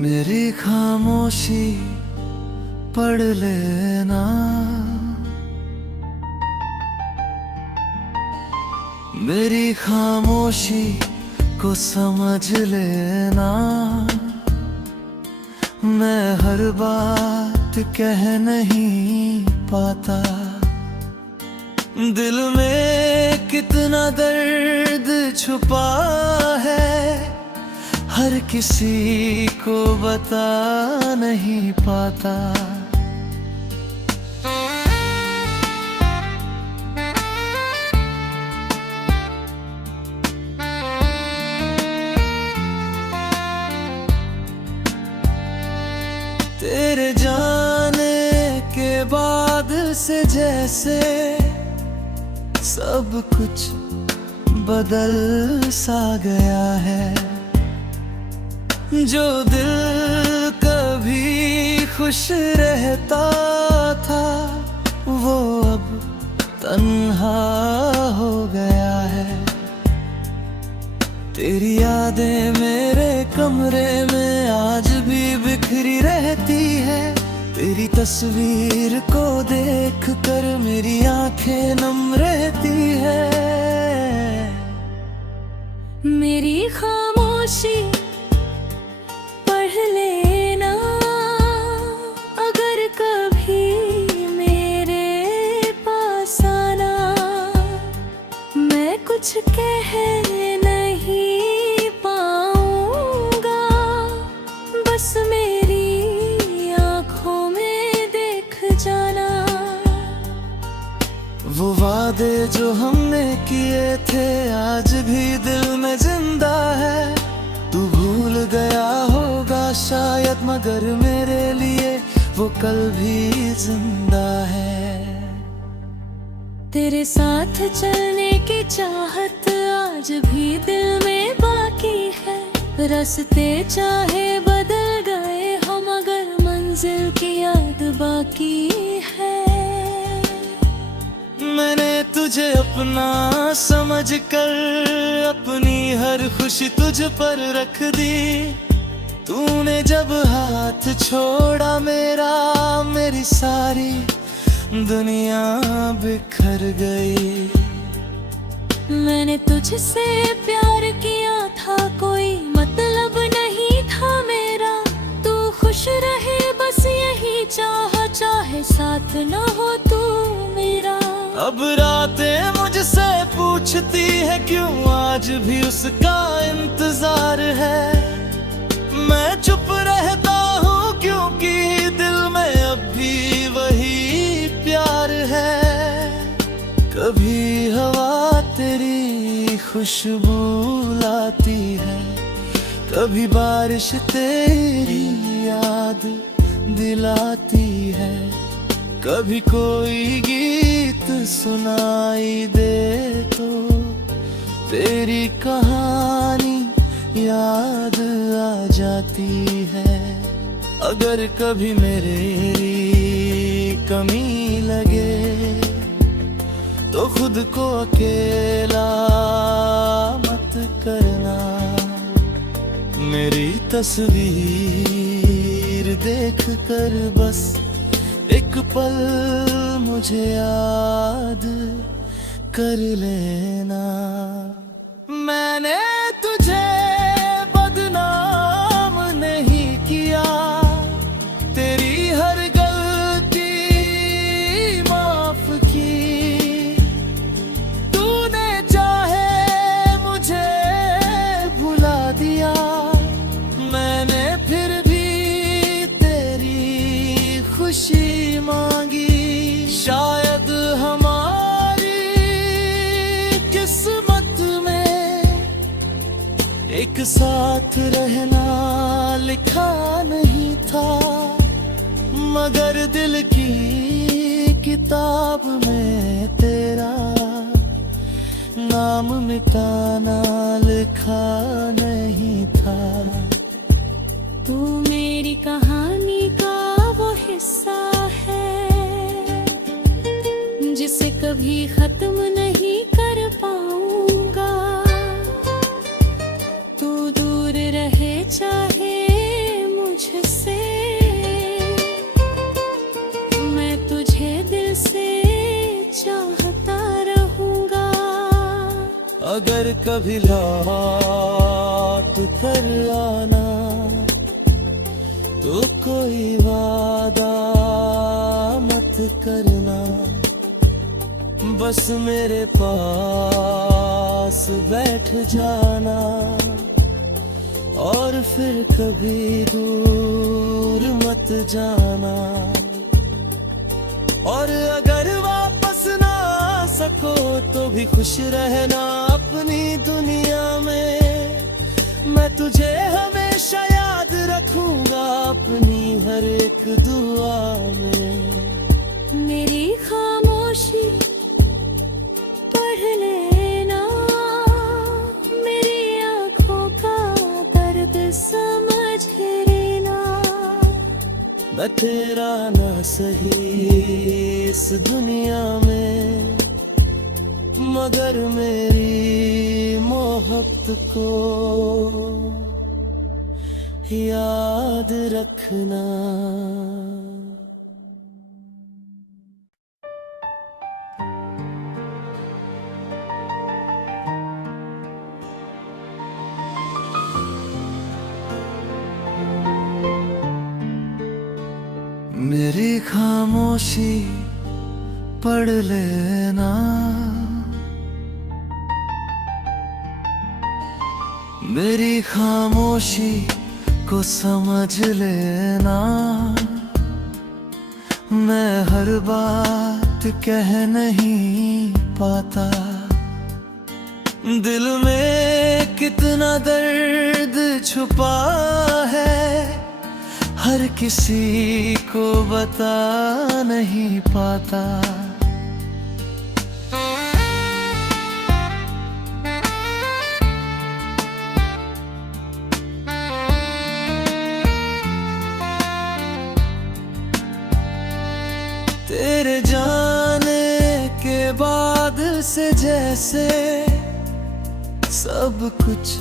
मेरी खामोशी पढ़ लेना, मेरी खामोशी को समझ लेना। मैं हर बात कह नहीं पाता, दिल में कितना दर्द छुपा है हर किसी को बता नहीं पाता। तेरे जाने के बाद से जैसे सब कुछ बदल सा गया है। जो दिल कभी खुश रहता था वो अब तन्हा हो गया है। तेरी यादें मेरे कमरे में आज भी बिखरी रहती है। तेरी तस्वीर को देख कर मेरी आंखें नम रहती है। मेरी खामोशी पढ़ लेना, अगर कभी मेरे पास आना। मैं कुछ कह नहीं पाऊंगा, बस मेरी आंखों में देख जाना। वो वादे जो हमने किए थे आज भी दिल में जिंदा है। तू भूल गया होगा शायद मगर मेरे लिए वो कल भी जिंदा है। तेरे साथ चलने की चाहत आज भी दिल में बाकी है। रास्ते चाहे बदल गए हो मगर मंजिल की याद बाकी है। मैंने तुझे अपना समझकर अपनी हर खुशी तुझ पर रख दी। तूने जब हाथ छोड़ा मेरा, मेरी सारी दुनिया बिखर गई। मैंने तुझसे प्यार किया था, कोई मतलब नहीं था मेरा। तू खुश रहे बस यही चाहा, चाहे साथ न हो तू मेरा। अब रातें मुझसे पूछती है क्यों आज भी उसका इंतजार है। मैं चुप रहता हूँ क्योंकि दिल में अब भी वही प्यार है। कभी हवा तेरी खुशबू लाती है, कभी बारिश तेरी याद दिलाती है। कभी कोई गीत सुनाई दे तो तेरी कहानी याद आ जाती है। अगर कभी मेरी कमी लगे तो खुद को अकेला मत करना। मेरी तस्वीर देख कर बस एक पल मुझे याद कर लेना। मैंने तुझे बदनाम नहीं किया, तेरी हर गलती माफ की। तूने चाहे मुझे भुला दिया, मैंने फिर भी तेरी खुशी मांगी। शायद हमारी किस्मत में एक साथ रहना लिखा नहीं था, मगर दिल की किताब में तेरा नाम मिटाना लिखा नहीं था। तू मेरी कहानी का वो हिस्सा है जिसे कभी खत्म नहीं कर पाऊंगा। तू दूर रहे चाहे मुझसे, मैं तुझे दिल से चाहता रहूंगा। अगर कभी लौट कर आना तो कोई वादा मत करना, बस मेरे पास बैठ जाना और फिर कभी दूर मत जाना। और अगर वापस ना आ सको तो भी खुश रहना अपनी दुनिया में। मैं तुझे हमेशा याद रखूंगा अपनी हर एक दुआ में। मेरी खामोशी पढ़ लेना, मेरी आंखों का दर्द समझ लेना। मैं तेरा ना सही इस दुनिया में, मगर मेरी मोहब्बत को याद रखना। मेरी खामोशी पढ़ लेना, मेरी खामोशी को समझ लेना। मैं हर बात कह नहीं पाता, दिल में कितना दर्द छुपा है हर किसी को बता नहीं पाता। तेरे जाने के बाद से जैसे सब कुछ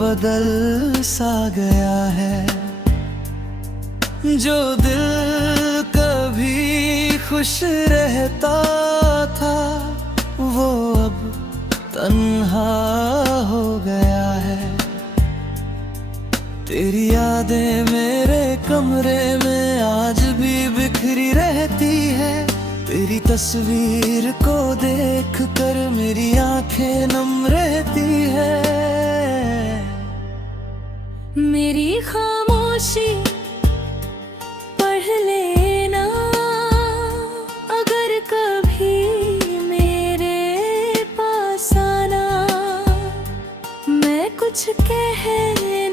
बदल सा गया है। जो दिल कभी खुश रहता था वो अब तन्हा हो गया है। तेरी यादें मेरे कमरे में आज भी बिखरी रहती है। तेरी तस्वीर को देख कर मेरी आंखें नम रहती है। मेरी खामोशी पढ़ लेना, अगर कभी मेरे पास आना। मैं कुछ कह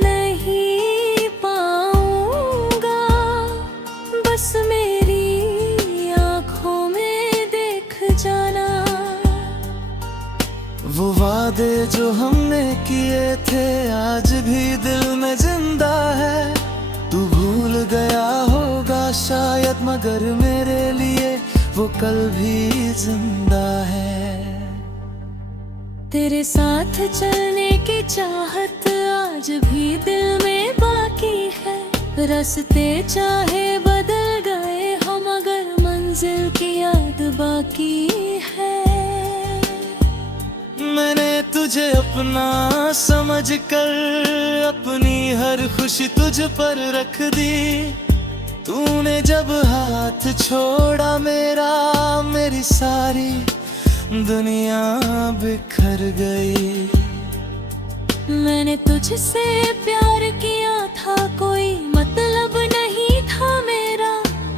नहीं पाऊंगा, बस मेरी आंखों में देख जाना। वो वादे जो हमने किए थे आज भी दिल में जिंदा है। तू भूल गया होगा शायद, मगर मेरे लिए वो कल भी जिंदा है। तेरे साथ चलने की चाहत आज भी दिल में बाकी है। रास्ते चाहे बदल गए हो मगर मंजिल की याद बाकी है। मैंने तुझे अपना समझ कर अपनी हर खुशी तुझ पर रख दी। तूने जब हाथ छोड़ा मेरा, मेरी सारी दुनिया बिखर गई। मैंने तुझसे प्यार किया था, कोई मतलब नहीं था मेरा।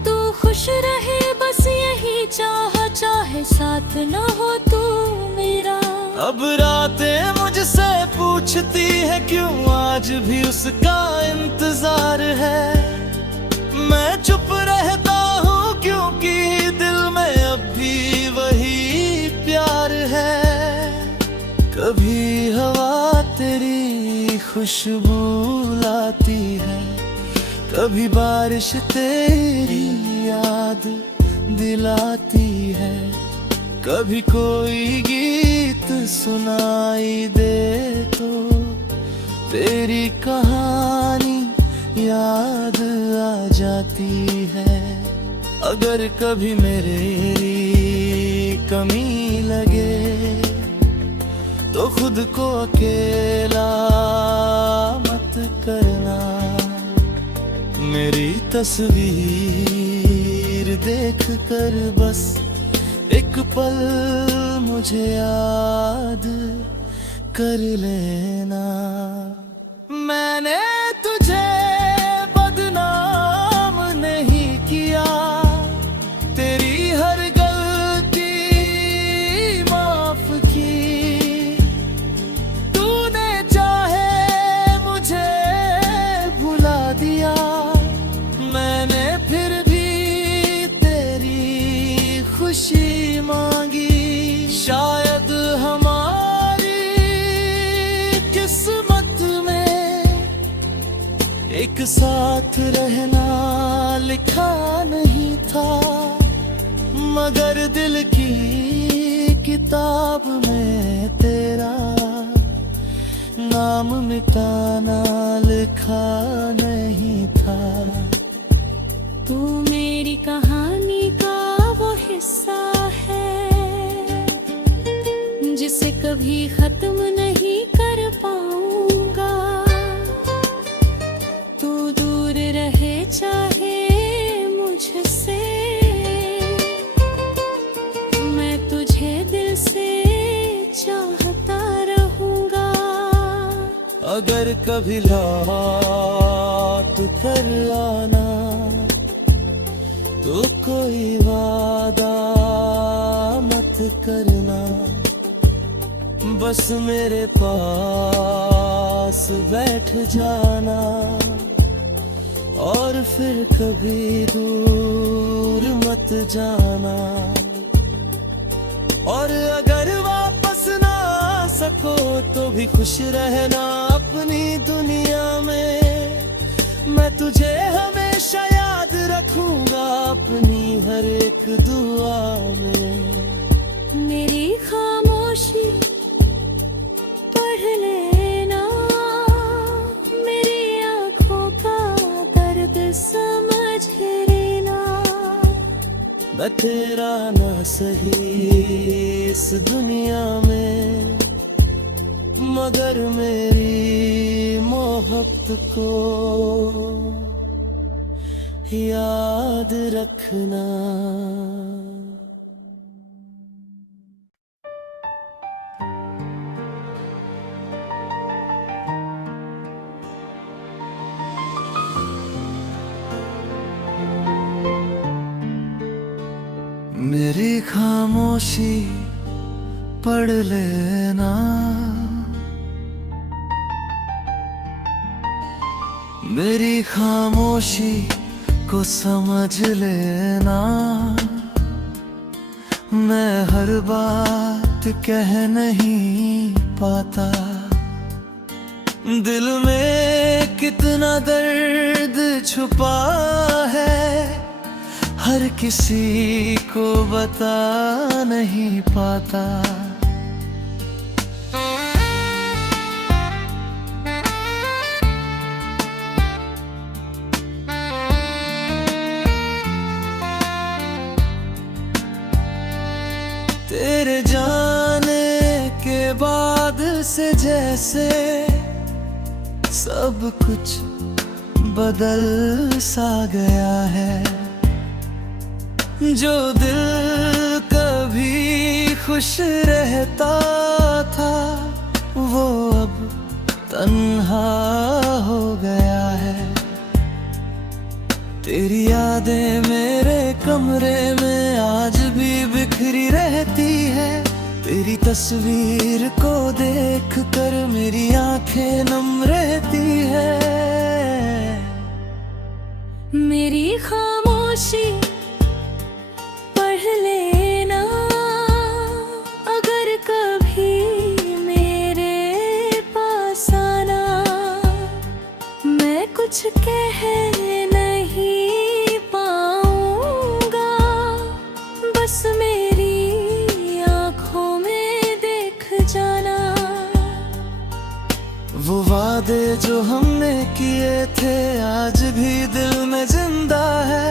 तू खुश रहे बस यही चाहा, चाहे साथ न हो तू मेरा। अब रातें मुझसे पूछती है क्यों आज भी उसका इंतजार है। मैं चुप रहता हूँ क्योंकि दिल में अब भी वही प्यार है। कभी हवा तेरी खुशबू लाती है, कभी बारिश तेरी याद दिलाती है। कभी कोई गीत सुनाई दे तो तेरी कहानी याद आ जाती है। अगर कभी मेरी कमी लगे तो खुद को अकेला मत करना। मेरी तस्वीर देख कर बस एक पल मुझे याद कर लेना। मैंने तुझे बदनाम नहीं किया, तेरी हर गलती माफ की। तूने चाहे मुझे भुला दिया, मैंने फिर भी तेरी खुशी मांगी। शायद हमारी किस्मत में एक साथ रहना लिखा नहीं था, मगर दिल की किताब में तेरा नाम मिटाना लिखा नहीं था। तू मेरी कहानी का वो हिस्सा है जिसे कभी खत्म नहीं कर पाऊंगा। तू दूर रहे चाहे मुझसे, मैं तुझे दिल से चाहता रहूंगा। अगर कभी लौट कर आना तो कोई वादा मत करना, बस मेरे पास बैठ जाना और फिर कभी दूर मत जाना। और अगर वापस ना आ सको तो भी खुश रहना अपनी दुनिया में। मैं तुझे हमेशा याद रखूंगा अपनी हर एक दुआ में। मेरी खामोशी पढ़ लेना, मेरी आंखों का दर्द समझ लेना। मैं तेरा ना सही इस दुनिया में, मगर मेरी मोहब्बत को याद रखना। मेरी खामोशी पढ़ लेना, मेरी खामोशी को समझ लेना। मैं हर बात कह नहीं पाता, दिल में कितना दर्द छुपा है हर किसी को बता नहीं पाता। तेरे जाने के बाद से जैसे सब कुछ बदल सा गया है। जो दिल कभी खुश रहता था वो अब तन्हा हो गया है। तेरी यादें मेरे कमरे में आज भी बिखरी रहती है। तेरी तस्वीर को देख कर मेरी आंखें नम रहती है। मेरी खामोशी पढ़ लेना, अगर कभी मेरे पास आना। मैं कुछ कह नहीं पाऊंगा, बस मेरी आंखों में देख जाना। वो वादे जो हमने किए थे आज भी दिल में जिंदा है।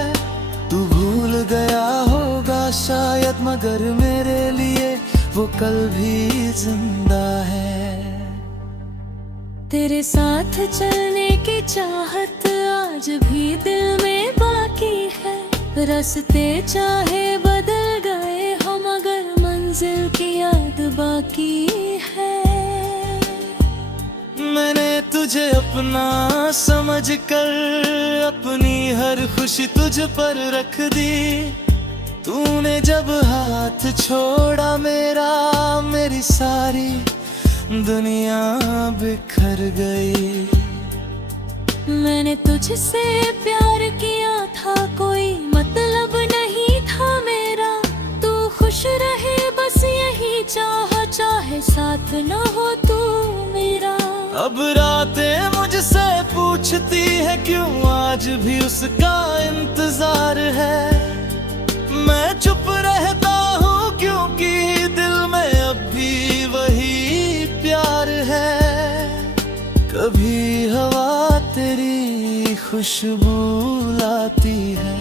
तू भूल गया होगा शायद, मगर मेरे लिए वो कल भी जिंदा है। तेरे साथ चलने की चाहत आज भी दिल में बाकी है। रास्ते चाहे बदल गए हो मगर मंजिल की याद बाकी है। मैंने तुझे अपना समझ कर अपनी हर खुशी तुझ पर रख दी। तूने जब हाथ छोड़ा मेरा, मेरी सारी दुनिया बिखर गई। मैंने तुझसे प्यार किया था, कोई मतलब नहीं था मेरा। तू खुश रहे बस यही चाहा, चाहे साथ न हो तू मेरा। अब रातें मुझसे पूछती है क्यों आज भी उसका इंतजार है। मैं चुप रहता हूँ क्योंकि दिल में अब भी वही प्यार है। कभी हवा तेरी खुशबू लाती है,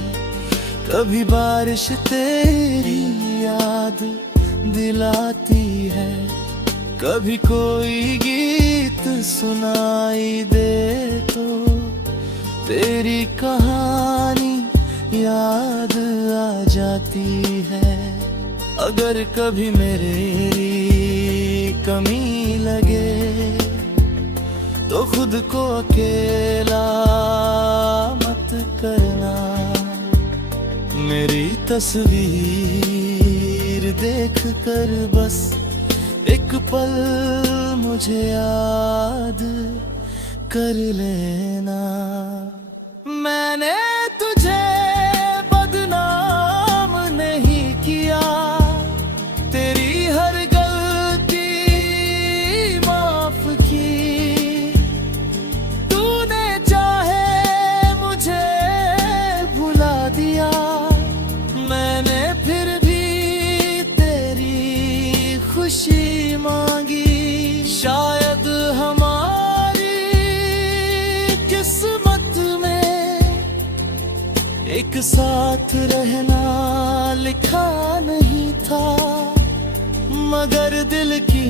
कभी बारिश तेरी याद दिलाती है। कभी कोई गीत सुनाई दे तो तेरी कहानी याद आ जाती है। अगर कभी मेरी कमी लगे तो खुद को अकेला मत करना। मेरी तस्वीर देख कर बस एक पल मुझे याद कर लेना। मैंने तुझे बदनाम नहीं किया, तेरी हर गलती माफ की। तूने चाहे मुझे भुला दिया, मैंने फिर भी तेरी खुशी मांगी। शायद हमारी किस्मत में एक साथ रहना लिखा नहीं था, मगर दिल की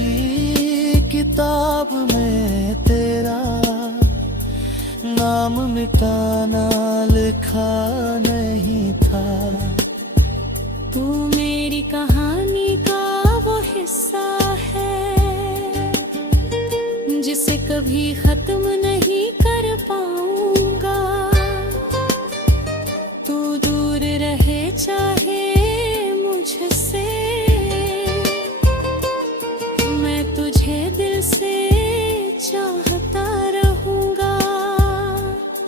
किताब में तेरा नाम मिटाना लिखा नहीं था। तू मेरी कहानी का वो हिस्सा है जिसे कभी खत्म नहीं कर पाऊंगा। तू दूर रहे चाहे मुझसे, मैं तुझे दिल से चाहता रहूंगा।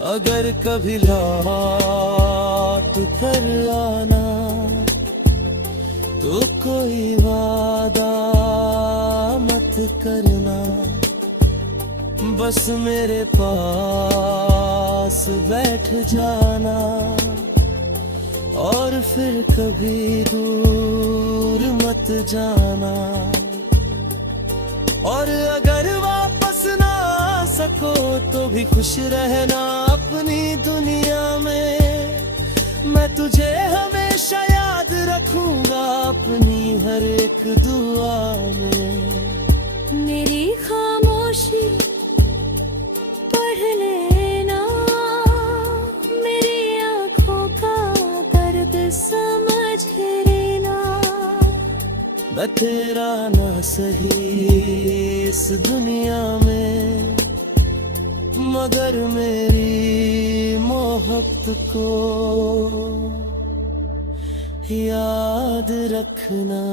अगर कभी लौट कर आना तो कोई वादा मत करना, बस मेरे पास बैठ जाना और फिर कभी दूर मत जाना। और अगर वापस ना सको तो भी खुश रहना अपनी दुनिया में। मैं तुझे हमेशा याद रखूंगा अपनी हर एक दुआ में। मेरी खामोशी पढ़ लेना, मेरी आंखों का दर्द समझ लेना। मैं तेरा ना सही इस दुनिया में, मगर मेरी मोहब्बत को याद रखना।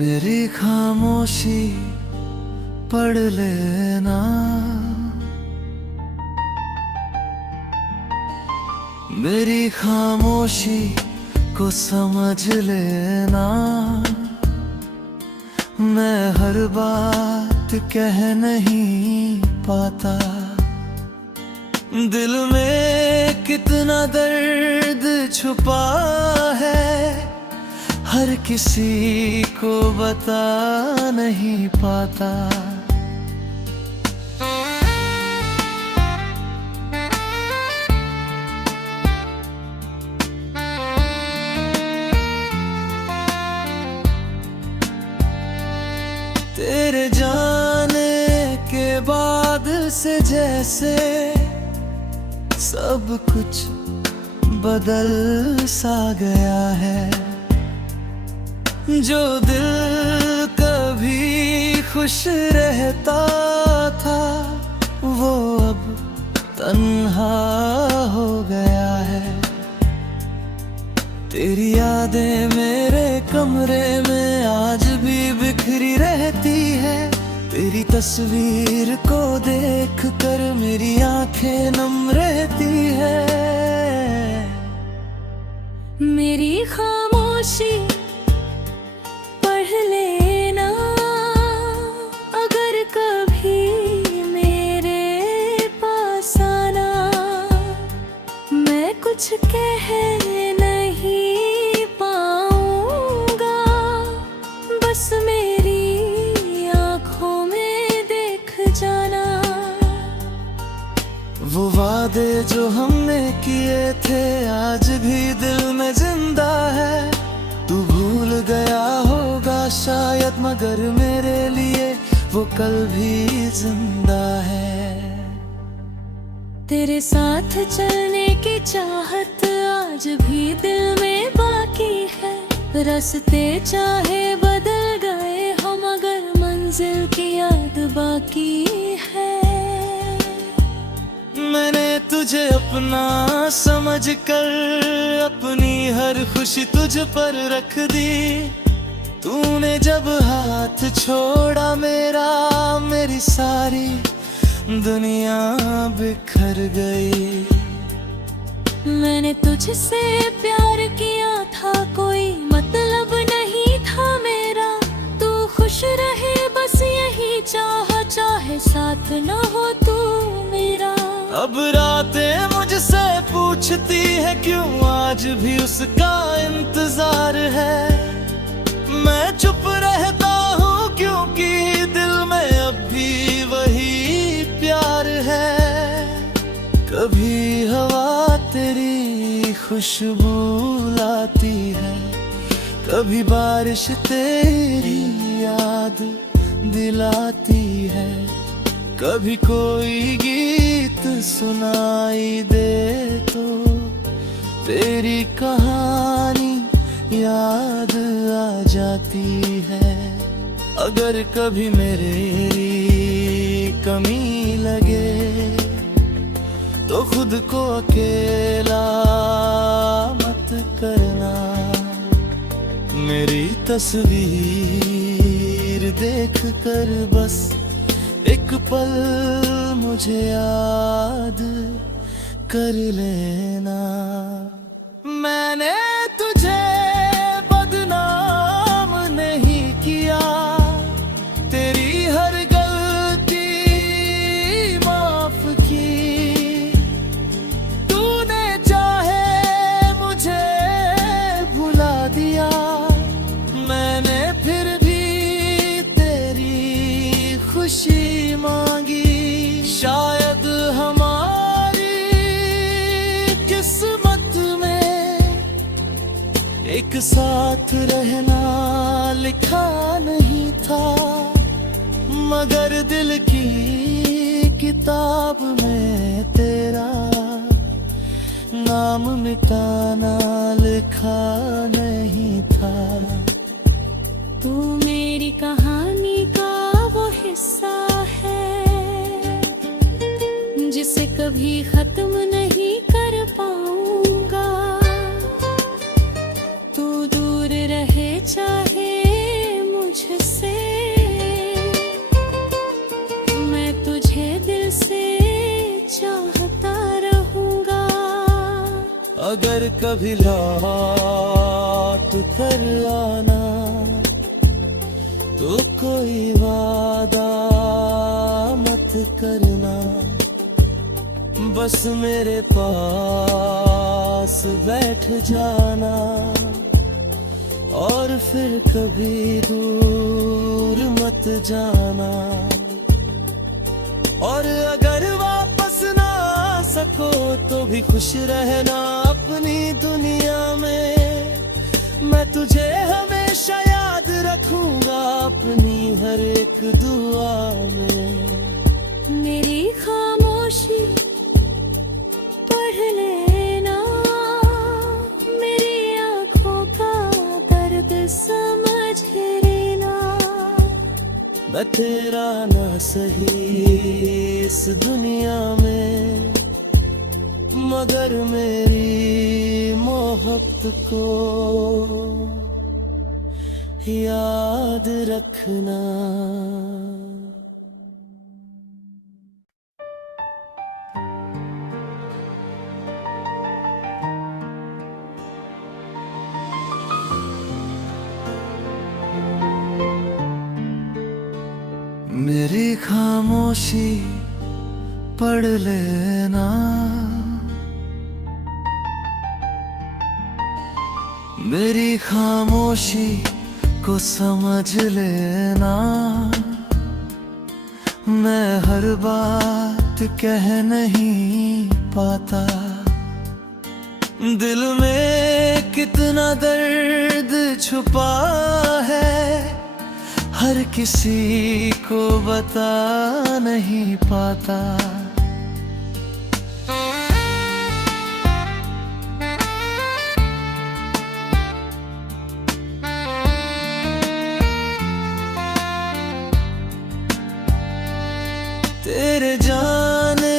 मेरी खामोशी पढ़ लेना, मेरी खामोशी को समझ लेना। मैं हर बात कह नहीं पाता, दिल में कितना दर्द छुपा है हर किसी को बता नहीं पाता। तेरे जाने के बाद से जैसे सब कुछ बदल सा गया है। जो दिल कभी खुश रहता था वो अब तन्हा हो गया है। तेरी यादें मेरे कमरे में आज भी बिखरी रहती है। तेरी तस्वीर को देख कर मेरी आंखें नम रहती है। मेरी खामोशी पढ़ लेना, अगर कभी मेरे पास आना। मैं कुछ कह नहीं पाऊंगा, बस मेरी आंखों में देख जाना। वो वादे जो हमने किए थे आज भी दिल में जिंदा है। तू भूल गया होगा शायद मगर मेरे लिए वो कल भी जिंदा है। तेरे साथ चलने की चाहत आज भी दिल में बाकी है। रास्ते चाहे बदल गए हो मगर मंजिल की याद बाकी है। मैंने तुझे अपना समझ कर अपनी हर खुशी तुझ पर रख दी। तूने जब हाथ छोड़ा मेरा, मेरी सारी दुनिया बिखर गई। मैंने तुझसे प्यार किया था, कोई मतलब नहीं था मेरा। तू खुश रहे बस यही चाहा, चाहे साथ न हो तू मेरा। अब रातें मुझसे पूछती है क्यों आज भी उसका इंतजार है। मैं चुप रहता हूँ क्योंकि दिल में अब भी वही प्यार है। कभी हवा तेरी खुशबू लाती है, कभी बारिश तेरी याद दिलाती है, कभी कोई गीत सुनाई दे तो तेरी कहानी याद आ जाती है। अगर कभी मेरी कमी लगे तो खुद को अकेला मत करना। मेरी तस्वीर देख कर बस एक पल मुझे याद कर लेना। मैंने तुझे बदनाम नहीं किया, तेरी हर गलती माफ की। तूने चाहे मुझे भुला दिया, मैंने फिर भी तेरी खुशी मांगी। शायद हमारी किस्मत में एक साथ रहना लिखा नहीं था, मगर दिल की किताब में तेरा नाम मिटाना लिखा नहीं था। तू मेरी कहानी का वो हिस्सा है जिसे कभी खत्म नहीं कर पाऊंगा। तू दूर रहे चाहे मुझसे, मैं तुझे दिल से चाहता रहूंगा। अगर कभी लौट कर आना तो कोई वादा मत करना, बस मेरे पास बैठ जाना और फिर कभी दूर मत जाना। और अगर वापस ना आ सको तो भी खुश रहना अपनी दुनिया में। मैं तुझे हमेशा याद रखूंगा अपनी हर एक दुआ में। मेरी खामोशी पढ़ लेना, मेरी आँखों का दर्द समझ लेना। मैं तेरा ना सही इस दुनिया में, मगर मेरी मोहब्बत को याद रखना। मेरी खामोशी पढ़ लेना, मेरी खामोशी को समझ लेना। मैं हर बात कह नहीं पाता, दिल में कितना दर्द छुपा है हर किसी को बता नहीं पाता। तेरे जाने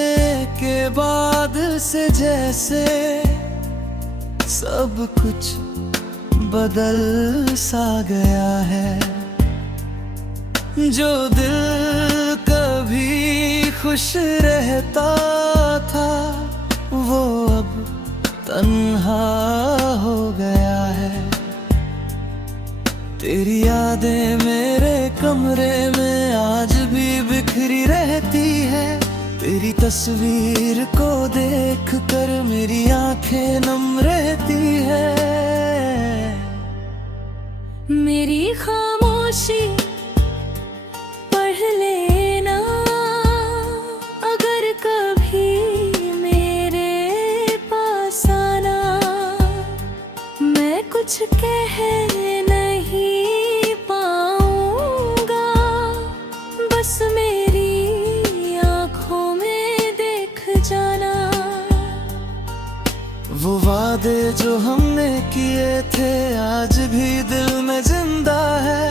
के बाद से जैसे सब कुछ बदल सा गया है। जो दिल कभी खुश रहता था वो अब तन्हा हो गया है। तेरी यादें मेरे कमरे में आज भी बिखरी रहती है। तेरी तस्वीर को देख कर मेरी आंखें नम रहती है। मेरी खामोशी पढ़ लेना, अगर कभी मेरे पास आना। मैं कुछ कह नहीं पाऊंगा, बस मेरी आंखों में देख जाना। वो वादे जो हमने किए थे आज भी दिल में जिंदा है।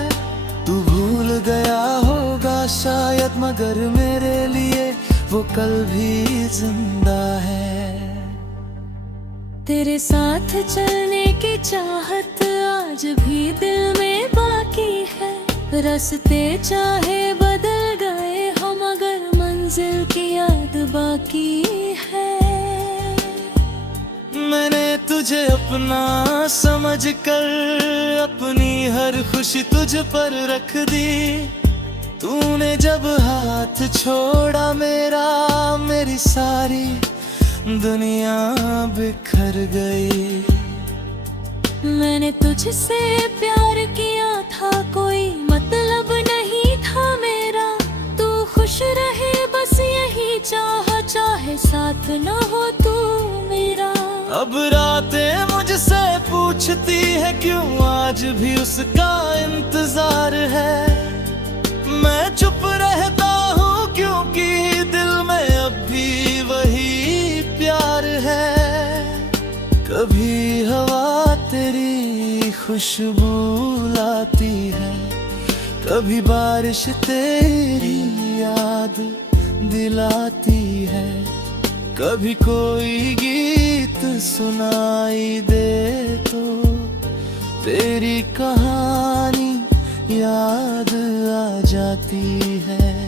तू भूल गया होगा शायद, मगर मेरे लिए वो कल भी जिंदा है। तेरे साथ चलने की चाहत आज भी दिल में बाकी है। रास्ते चाहे बदल गए हो मगर मंजिल की याद बाकी है। मैंने तुझे अपना समझ कर अपनी हर खुशी तुझ पर रख दी। तूने जब हाथ छोड़ा मेरा, मेरी सारी दुनिया बिखर गई। मैंने तुझसे प्यार किया था, कोई मतलब नहीं था मेरा। तू खुश रहे बस यही चाहा, चाहे साथ न हो तू मेरा। अब रातें मुझसे पूछती है क्यों आज भी उसका इंतजार है। मैं चुप रहता हूँ क्योंकि दिल में अब भी वही प्यार है। कभी हवा तेरी खुशबू लाती है, कभी बारिश तेरी याद दिलाती है। कभी कोई गीत सुनाई दे तो तेरी कहानी याद आ जाती है।